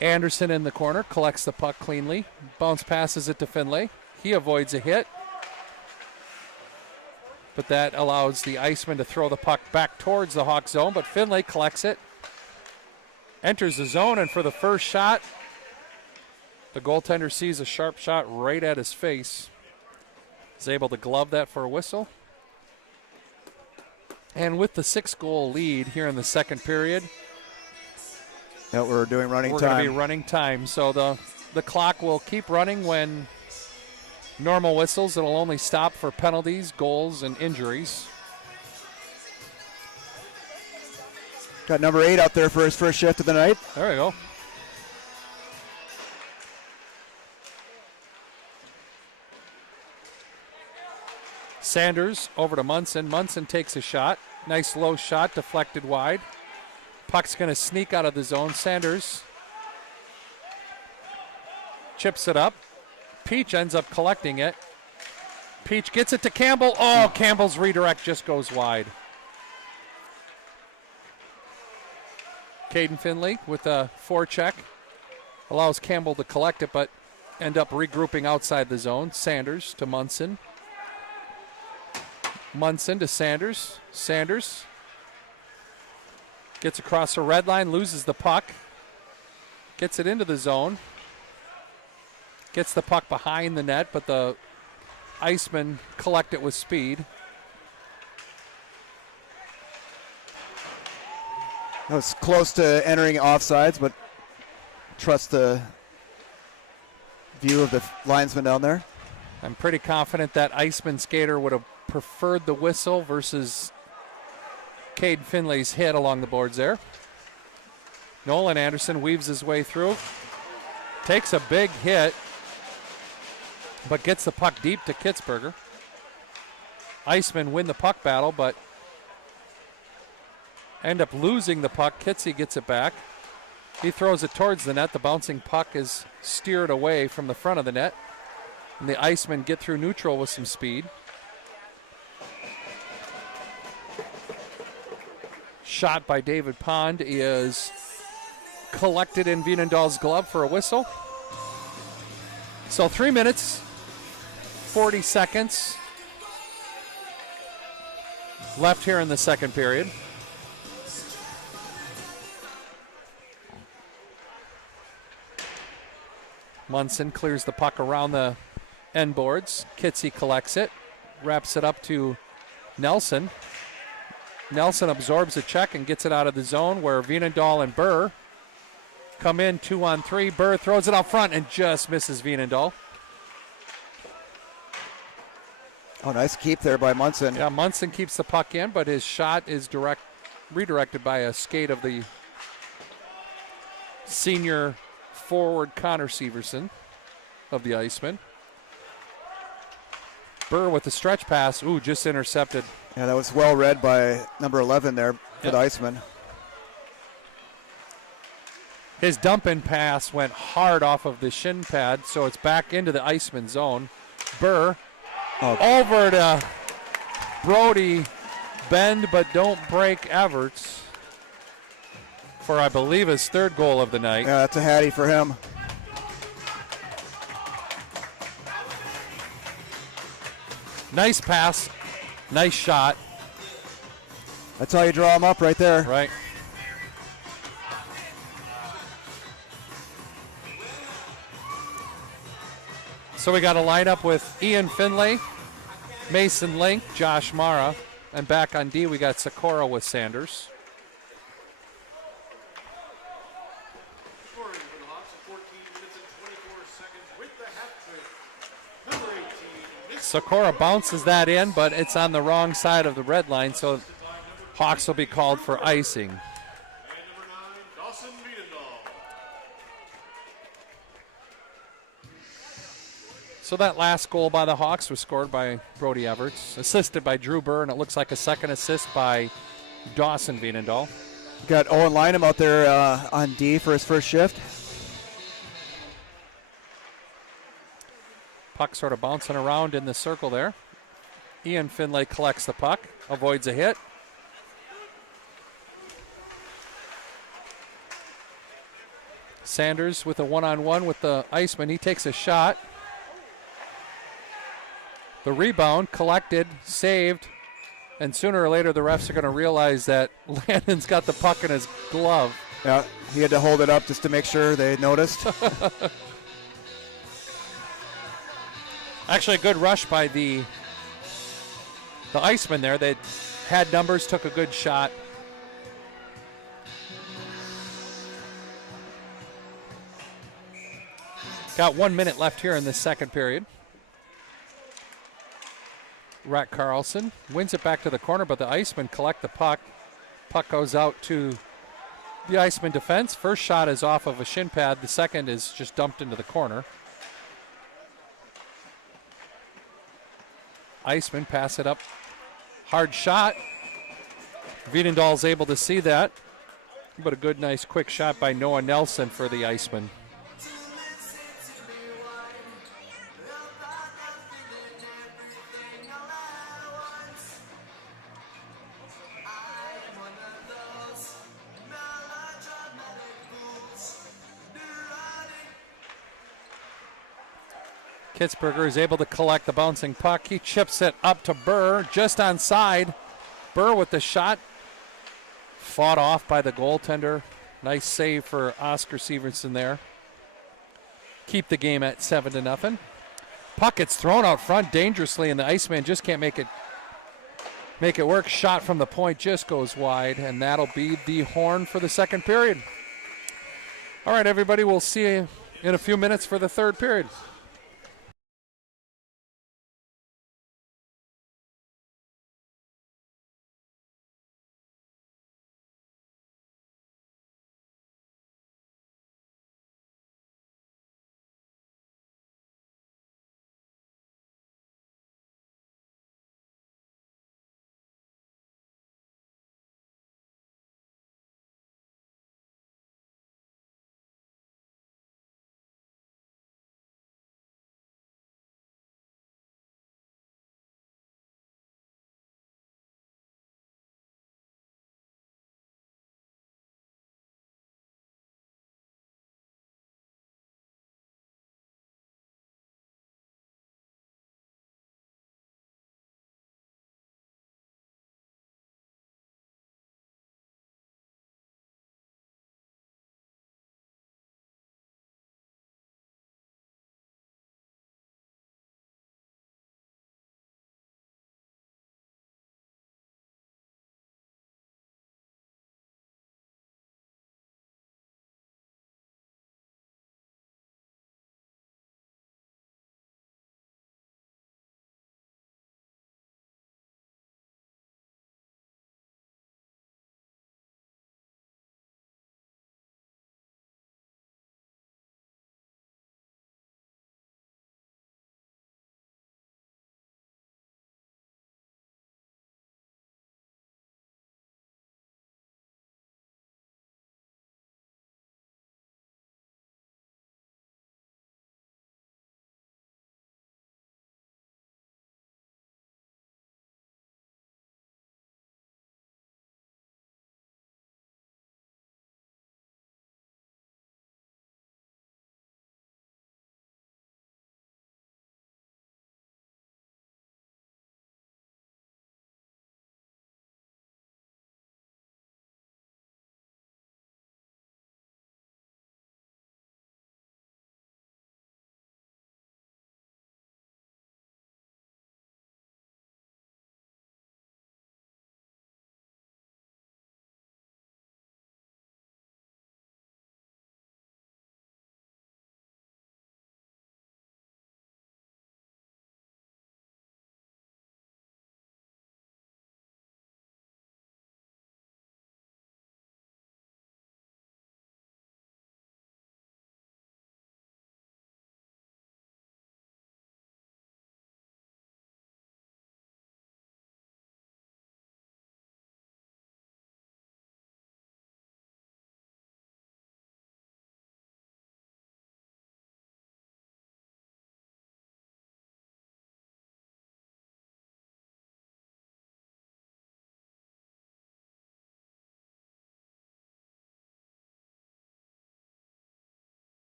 Anderson in the corner, collects the puck cleanly. Bounce passes it to Finlay. He avoids a hit. But that allows the Icemen to throw the puck back towards the Hawk zone, but Finlay collects it. Enters the zone, and for the first shot, the goaltender sees a sharp shot right at his face. Is able to glove that for a whistle. And with the 6-goal lead here in the second period, Yeah, we're doing running we're time. going to be running time. So the clock will keep running when normal whistles. It'll only stop for penalties, goals, and injuries. Got number 8 out there for his first shift of the night. There we go. Sanders over to Munson. Munson takes a shot. Nice low shot, deflected wide. Puck's going to sneak out of the zone. Sanders chips it up. Peach ends up collecting it. Peach gets it to Campbell. Oh, Campbell's redirect just goes wide. Caden Finley with a forecheck. Allows Campbell to collect it, but end up regrouping outside the zone. Sanders to Munson. Munson to Sanders. Sanders gets across the red line, loses the puck. Gets it into the zone. Gets the puck behind the net, but the Icemen collect it with speed. That was close to entering offsides, but trust the view of the linesman down there. I'm pretty confident that Iceman skater would have preferred the whistle versus Cade Finlay's hit along the boards there. Nolan Anderson weaves his way through. Takes a big hit, but gets the puck deep to Kitzberger. Icemen win the puck battle, but end up losing the puck. Kitsy gets it back. He throws it towards the net. The bouncing puck is steered away from the front of the net. And the Icemen get through neutral with some speed. Shot by David Pond is collected in Vienendahl's glove for a whistle. So 3 minutes, 40 seconds left here in the second period. Munson clears the puck around the end boards. Kitsy collects it, wraps it up to Nelson. Nelson absorbs a check and gets it out of the zone where Vienendahl and Burr come in 2-on-3. Burr throws it out front and just misses Vienendahl. Oh, nice keep there by Munson. Yeah, Munson keeps the puck in, but his shot is redirected by a skate of the senior forward Connor Severson of the Icemen. Burr with the stretch pass. Ooh, just intercepted. Yeah, that was well read by number 11 there for the Iceman. His dump-in pass went hard off of the shin pad, so it's back into the Iceman zone. Burr over to Brody. Bend but don't break Everts for, I believe, his third goal of the night. Yeah, that's a hattie for him. Nice pass, nice shot. That's how you draw them up right there. Right. So we got a lineup with Ian Finlay, Mason Link, Josh Mara, and back on D we got Socorro with Sanders. Scoring for the Hawks at 14 minutes and 24 seconds with the hat trick. Number 18, Socorro bounces that in, but it's on the wrong side of the red line, so Hawks will be called for icing. and number 9, Dawson Wiedendahl. So that last goal by the Hawks was scored by Brody Everts, assisted by Drew Burr, and it looks like a second assist by Dawson Wiedendahl. Got Owen Lynham out there on D for his first shift. Puck sort of bouncing around in the circle there. Ian Finlay collects the puck, avoids a hit. Sanders with a one-on-one with the Iceman. He takes a shot. The rebound, collected, saved, and sooner or later the refs are going to realize that Landon's got the puck in his glove. Yeah, he had to hold it up just to make sure they noticed. Actually, a good rush by the Iceman there. They had numbers, took a good shot. Got 1 minute left here in the second period. Rat Carlson wins it back to the corner, but the Icemen collect the puck. Puck goes out to the Iceman defense. First shot is off of a shin pad. The second is just dumped into the corner. Iceman pass it up. Hard shot. Wiedendahl's able to see that. But a good, nice, quick shot by Noah Nelson for the Iceman. Kitzberger is able to collect the bouncing puck. He chips it up to Burr, just onside. Burr with the shot. Fought off by the goaltender. Nice save for Oscar Severson there. Keep the game at 7-0. Puck gets thrown out front dangerously, and the Iceman just can't make it work. Shot from the point just goes wide, and that'll be the horn for the second period. All right, everybody, we'll see you in a few minutes for the third period.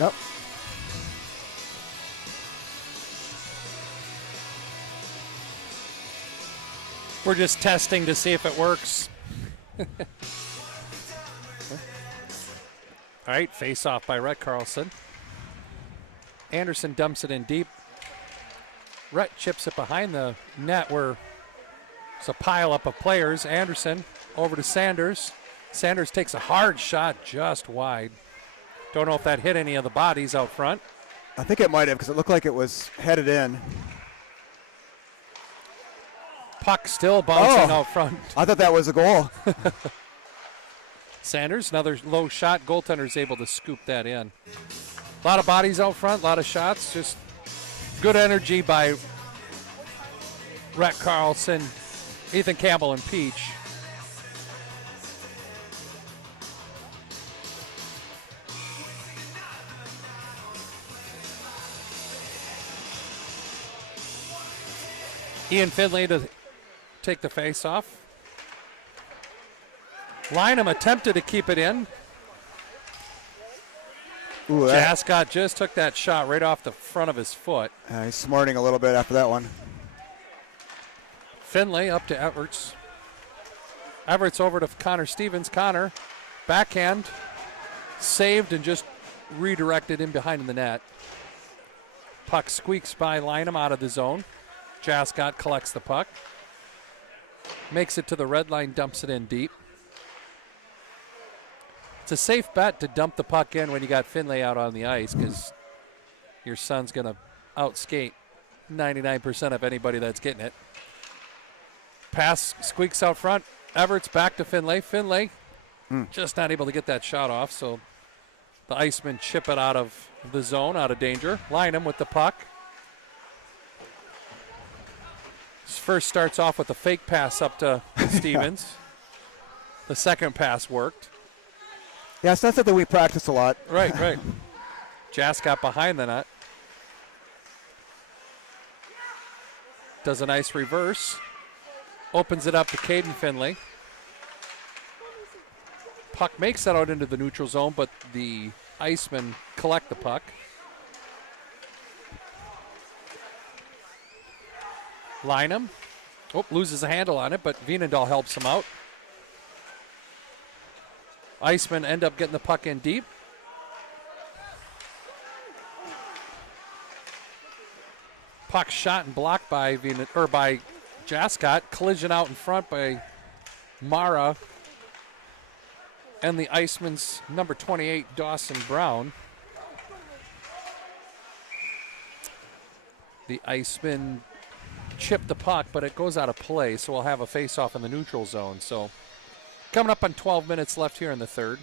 Yep. We're just testing to see if it works. All right, face off by Rhett Carlson. Anderson dumps it in deep. Rhett chips it behind the net where it's a pile up of players. Anderson over to Sanders. Sanders takes a hard shot just wide. Don't know if that hit any of the bodies out front. I think it might have because it looked like it was headed in. Puck still bouncing out front. I thought that was a goal. Sanders, another low shot. Goaltender's able to scoop that in. A lot of bodies out front, a lot of shots. Just good energy by Rhett Carlson, Ethan Campbell, and Peach. Ian Finley to take the face off. Lynham attempted to keep it in. Ooh, Jascott just took that shot right off the front of his foot. he's smarting a little bit after that one. Finley up to Everts. Everts over to Connor Stevens. Connor, backhand, saved and just redirected in behind the net. Puck squeaks by Lynham out of the zone. Jascott collects the puck. Makes it to the red line, dumps it in deep. It's a safe bet to dump the puck in when you got Finley out on the ice because your son's going to outskate 99% of anybody that's getting it. Pass squeaks out front. Everts back to Finley. Finley just not able to get that shot off, so the Icemen chip it out of the zone, out of danger. Lynham with the puck. First starts off with a fake pass up to Stevens. The second pass worked. Yeah, it's not something we practice a lot. Right. Jascott behind the net. Does a nice reverse. Opens it up to Caden Finley. Puck makes that out into the neutral zone, but the Icemen collect the puck. Lynham. Loses a handle on it, but Veenendahl helps him out. Icemen end up getting the puck in deep. Puck shot and blocked by by Jascott. Collision out in front by Mara. And the Icemen's number 28, Dawson Brown. The Icemen chip the puck, but it goes out of play, so we'll have a face-off in the neutral zone. So coming up on 12 minutes left here in the third.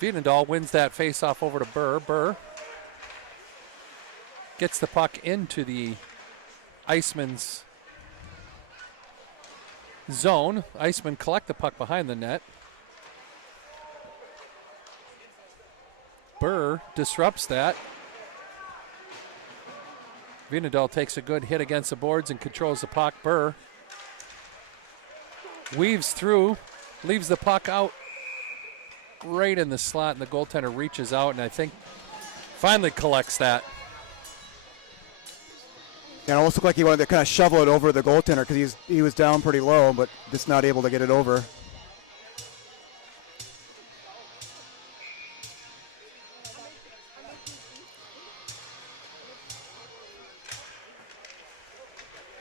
Veenendahl wins that face-off over to Burr. Burr gets the puck into the Icemen's zone. Icemen collect the puck behind the net. Burr disrupts that. Veenendahl takes a good hit against the boards and controls the puck. Burr weaves through, leaves the puck out right in the slot, and the goaltender reaches out and I think finally collects that. Yeah, it almost looked like he wanted to kind of shovel it over the goaltender because he was down pretty low, but just not able to get it over.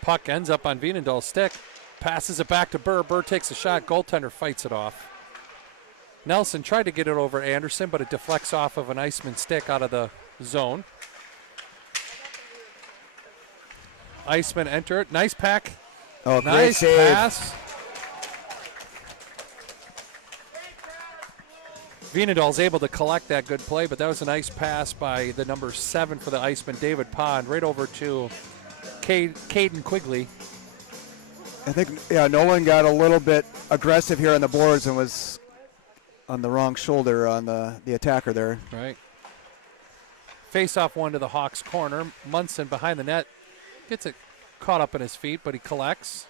Puck ends up on Veenendahl's stick, passes it back to Burr. Burr takes a shot, goaltender fights it off. Nelson tried to get it over Anderson, but it deflects off of an Iceman stick out of the zone. Icemen enter it. Nice pack. Oh, great nice save. pass. Veenendahl's able to collect that good play, but that was a nice pass by the number 7 for the Icemen, David Pond, right over to Caden Quigley. I think, Nolan got a little bit aggressive here on the boards and was on the wrong shoulder on the attacker there. Right. Face off one to the Hawks corner. Munson behind the net. Gets it caught up in his feet, but he collects.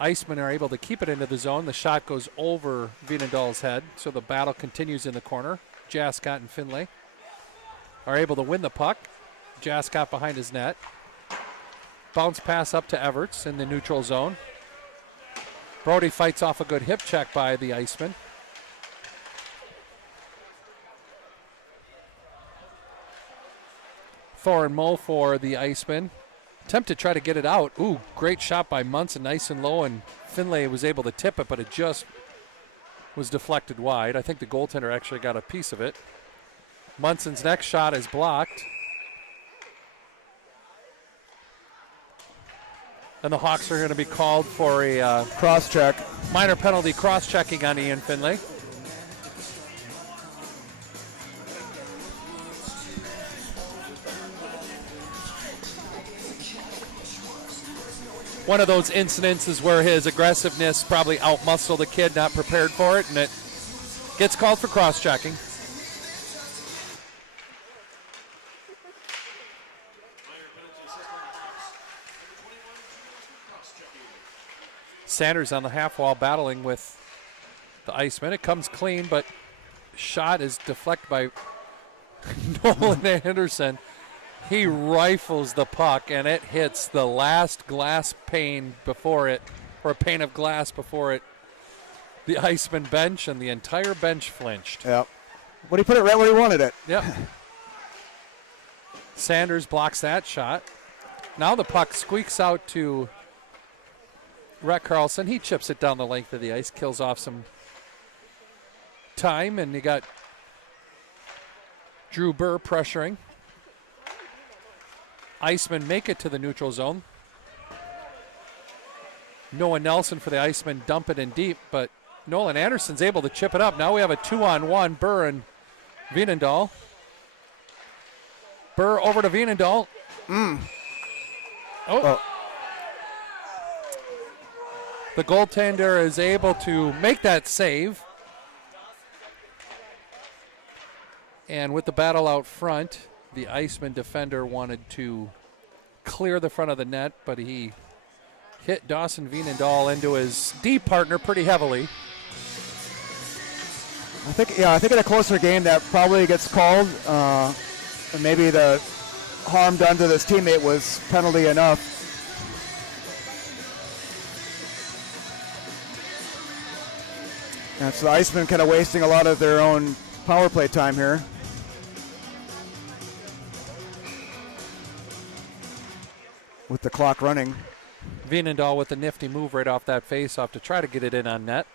Icemen are able to keep it into the zone. The shot goes over Vienendahl's head, so the battle continues in the corner. Jascott and Finlay are able to win the puck. Jascott behind his net. Bounce pass up to Everts in the neutral zone. Brody fights off a good hip check by the Iceman. Thor and Mo for the Iceman. Attempt to try to get it out. Ooh, great shot by Munson, nice and low, and Finlay was able to tip it, but it just was deflected wide. I think the goaltender actually got a piece of it. Munson's next shot is blocked. And the Hawks are going to be called for a Cross-check. minor penalty cross-checking on Ian Finlay. One of those incidences where his aggressiveness probably outmuscled the kid, not prepared for it, and it gets called for cross-checking. Sanders on the half wall battling with the Iceman. It comes clean, but shot is deflected by Nolan Anderson. He rifles the puck, and it hits the last glass pane before it, or a pane of glass before it. The Iceman bench, and the entire bench flinched. Yep. But he put it right where he wanted it. Yep. Sanders blocks that shot. Now the puck squeaks out to Rhett Carlson. He chips it down the length of the ice, kills off some time, and you got Drew Burr pressuring. Icemen make it to the neutral zone. Noah Nelson for the Icemen dump it in deep, but Nolan Anderson's able to chip it up. Now we have a 2-on-1, Burr and Vienendahl. Burr over to Vienendahl. Oh. The goaltender is able to make that save. And with the battle out front, the Iceman defender wanted to clear the front of the net, but he hit Dawson Vienendahl into his D partner pretty heavily. I think in a closer game that probably gets called, and maybe the harm done to this teammate was penalty enough. And so the Icemen kind of wasting a lot of their own power play time here. With the clock running. Vienendahl with a nifty move right off that face-off to try to get it in on net.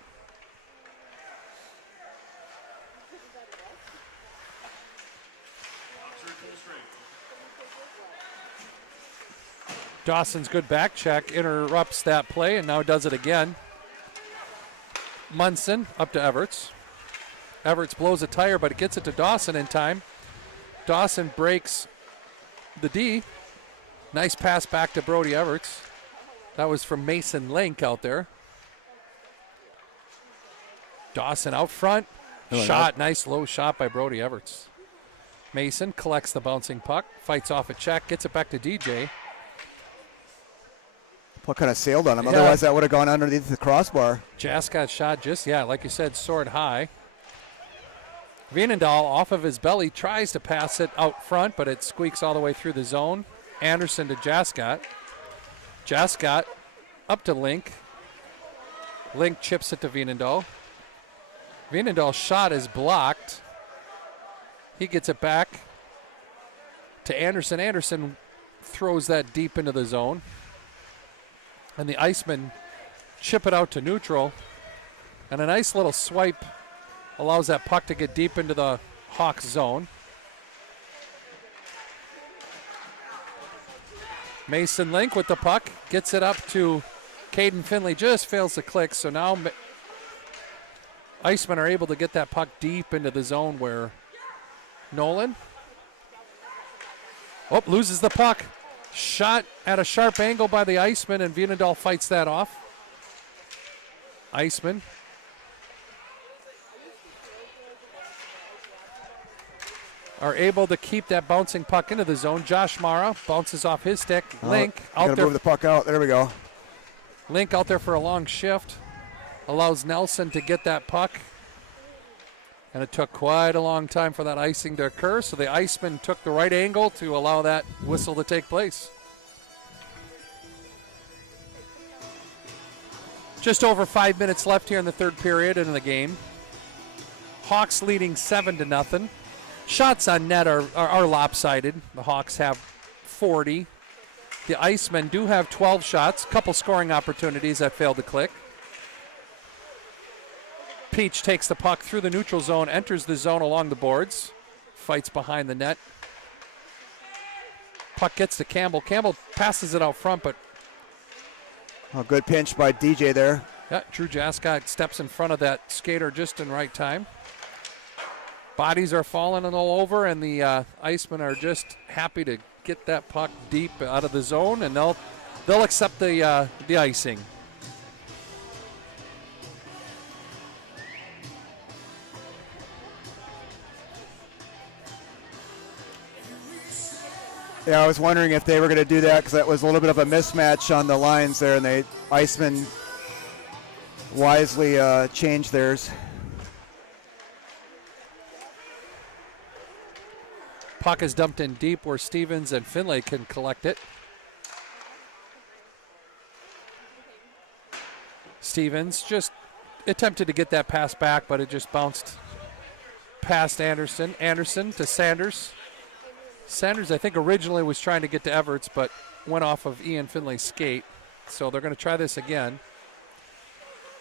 Dawson's good back check interrupts that play and now does it again. Munson up to Everts. Everts blows a tire, but it gets it to Dawson in time. Dawson breaks the D. Nice pass back to Brody Everts. That was from Mason Link out there. Dawson out front. Shot, nice low shot by Brody Everts. Mason collects the bouncing puck, fights off a check, gets it back to DJ. Puck kind of sailed on him. Otherwise, that would have gone underneath the crossbar. Jascott shot just, like you said, soared high. Vienendahl off of his belly tries to pass it out front, but it squeaks all the way through the zone. Anderson to Jascott. Jascott up to Link. Link chips it to Vienendahl. Vienendahl's shot is blocked. He gets it back to Anderson. Anderson throws that deep into the zone. And the Icemen chip it out to neutral. And a nice little swipe allows that puck to get deep into the Hawks zone. Mason Link with the puck, gets it up to Caden Finley, just fails to click. So now Icemen are able to get that puck deep into the zone where Nolan loses the puck. Shot at a sharp angle by the Iceman, and Vienendahl fights that off. Iceman. are able to keep that bouncing puck into the zone. Josh Mara bounces off his stick. Link out Gotta there. move the puck out. There we go. Link out there for a long shift. Allows Nelson to get that puck. And it took quite a long time for that icing to occur, so the Icemen took the right angle to allow that whistle to take place. Just over 5 minutes left here in the third period in the game. Hawks leading 7-0. Shots on net are lopsided. The Hawks have 40. The Icemen do have 12 shots, couple scoring opportunities that failed to click. Peach takes the puck through the neutral zone, enters the zone along the boards, fights behind the net. Puck gets to Campbell. Campbell passes it out front, but A good pinch by DJ there. yeah, Drew Jascott steps in front of that skater just in right time. Bodies are falling all over, and the Icemen are just happy to get that puck deep out of the zone, and they'll accept the icing. Yeah, I was wondering if they were going to do that because that was a little bit of a mismatch on the lines there, and the Icemen wisely changed theirs. Puck is dumped in deep where Stevens and Finlay can collect it. Stevens just attempted to get that pass back, but it just bounced past Anderson. Anderson to Sanders. Sanders, I think, originally was trying to get to Everts, but went off of Ian Finlay's skate. So they're going to try this again.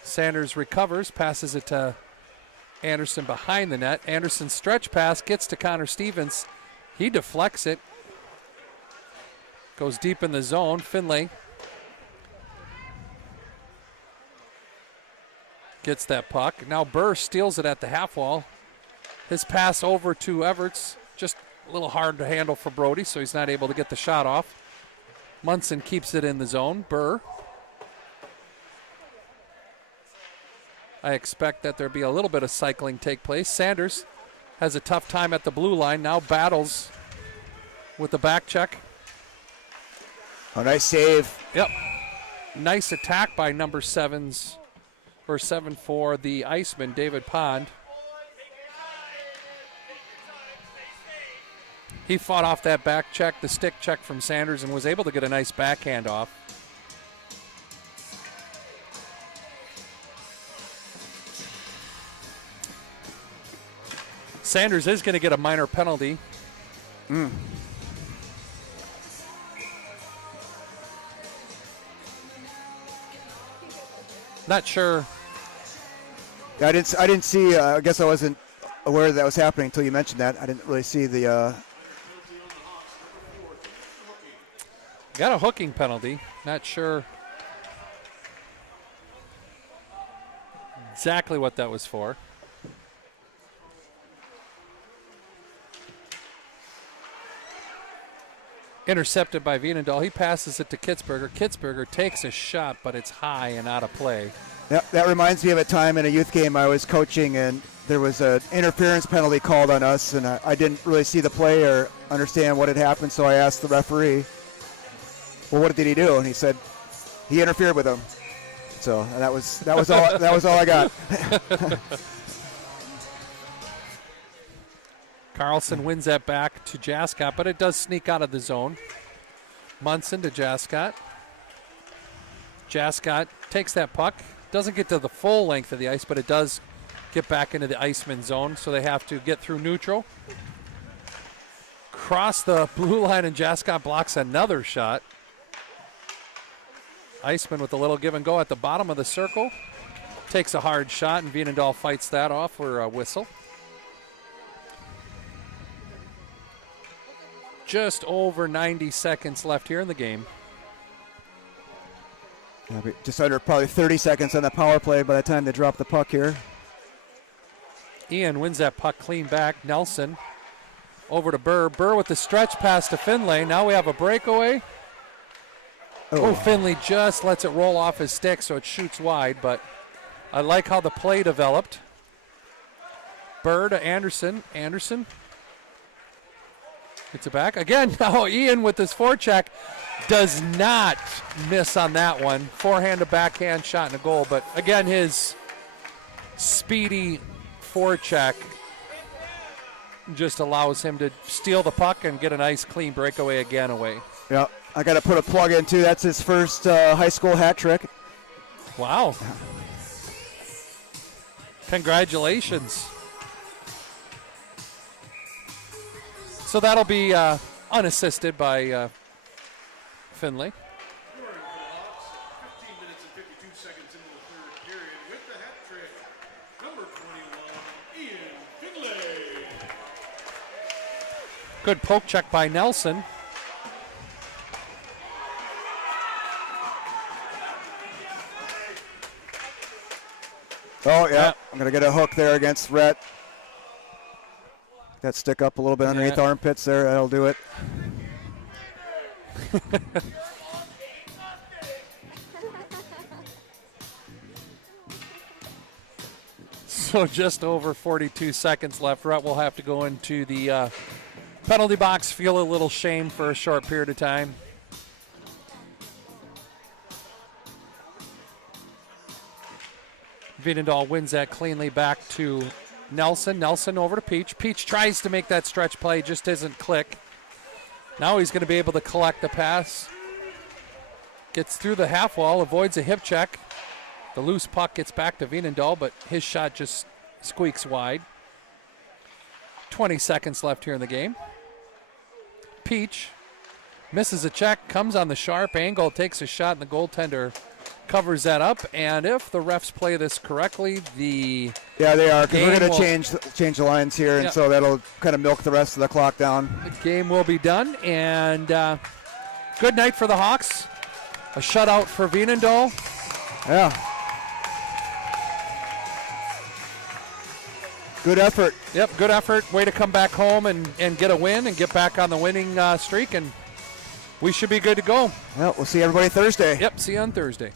Sanders recovers, passes it to Anderson behind the net. Anderson's stretch pass gets to Connor Stevens. He deflects it. Goes deep in the zone. Finlay gets that puck. Now Burr steals it at the half wall. His pass over to Everts, just a little hard to handle for Brody, so he's not able to get the shot off. Munson keeps it in the zone. Burr. I expect that there'll be a little bit of cycling take place. Sanders has a tough time at the blue line, now battles with the back check. Oh, nice save. Yep. Nice attack by number 7 for the Iceman, David Pond. He fought off that back check, the stick check from Sanders, and was able to get a nice backhand off. Sanders is going to get a minor penalty. Not sure. I didn't see. I guess I wasn't aware that was happening until you mentioned that. I didn't really see the. Got a hooking penalty. Not sure exactly what that was for. Intercepted by Vienendahl. He passes it to Kitzberger. Kitzberger takes a shot, but it's high and out of play. That reminds me of a time in a youth game I was coaching, and there was an interference penalty called on us, and I didn't really see the play or understand what had happened, so I asked the referee, well, what did he do? And he said he interfered with him. So and that was all I got. Carlson wins that back to Jascott, but it does sneak out of the zone. Munson to Jascott. Jascott takes that puck. Doesn't get to the full length of the ice, but it does get back into the Iceman zone, so they have to get through neutral. Cross the blue line, and Jascott blocks another shot. Iceman with a little give and go at the bottom of the circle. Takes a hard shot, and Vienendahl fights that off for a whistle. Just over 90 seconds left here in the game. Just under probably 30 seconds on the power play by the time they drop the puck here. Ian wins that puck clean back. Nelson over to Burr. Burr with the stretch pass to Finlay. Now we have a breakaway. Oh, Finlay just lets it roll off his stick, so it shoots wide, but I like how the play developed. Burr to Anderson. Anderson Gets it back. Again, now Ian with his forecheck does not miss on that one. Forehand to backhand shot in the goal. But again, his speedy forecheck just allows him to steal the puck and get a nice clean breakaway again away. Yeah, I got to put a plug in too. That's his first high school hat trick. Wow. Congratulations. So that'll be unassisted by Finley. 15 minutes and 52 seconds into the third period with the hat trick, number 21, Ian Finley. Good poke check by Nelson. Oh, yeah. I'm going to get a hook there against Rhett. That stick up a little bit underneath the armpits there. That'll do it. So just over 42 seconds left. Rhett will have to go into the penalty box, feel a little shame for a short period of time. Veenendahl wins that cleanly back to Nelson. Nelson over to Peach. Peach tries to make that stretch play, just doesn't click. Now he's going to be able to collect the pass. Gets through the half wall, avoids a hip check. The loose puck gets back to Veenendahl, but his shot just squeaks wide. 20 seconds left here in the game. Peach misses a check, comes on the sharp angle, takes a shot, and the goaltender covers that up. And if the refs play this correctly, they are. Because we're going to change the lines here, and so that'll kind of milk the rest of the clock down. The game will be done, and good night for the Hawks. A shutout for Veenendahl. Yeah. Good effort. Yep, good effort. Way to come back home and get a win and get back on the winning streak, and we should be good to go. Well, we'll see everybody Thursday. Yep, see you on Thursday.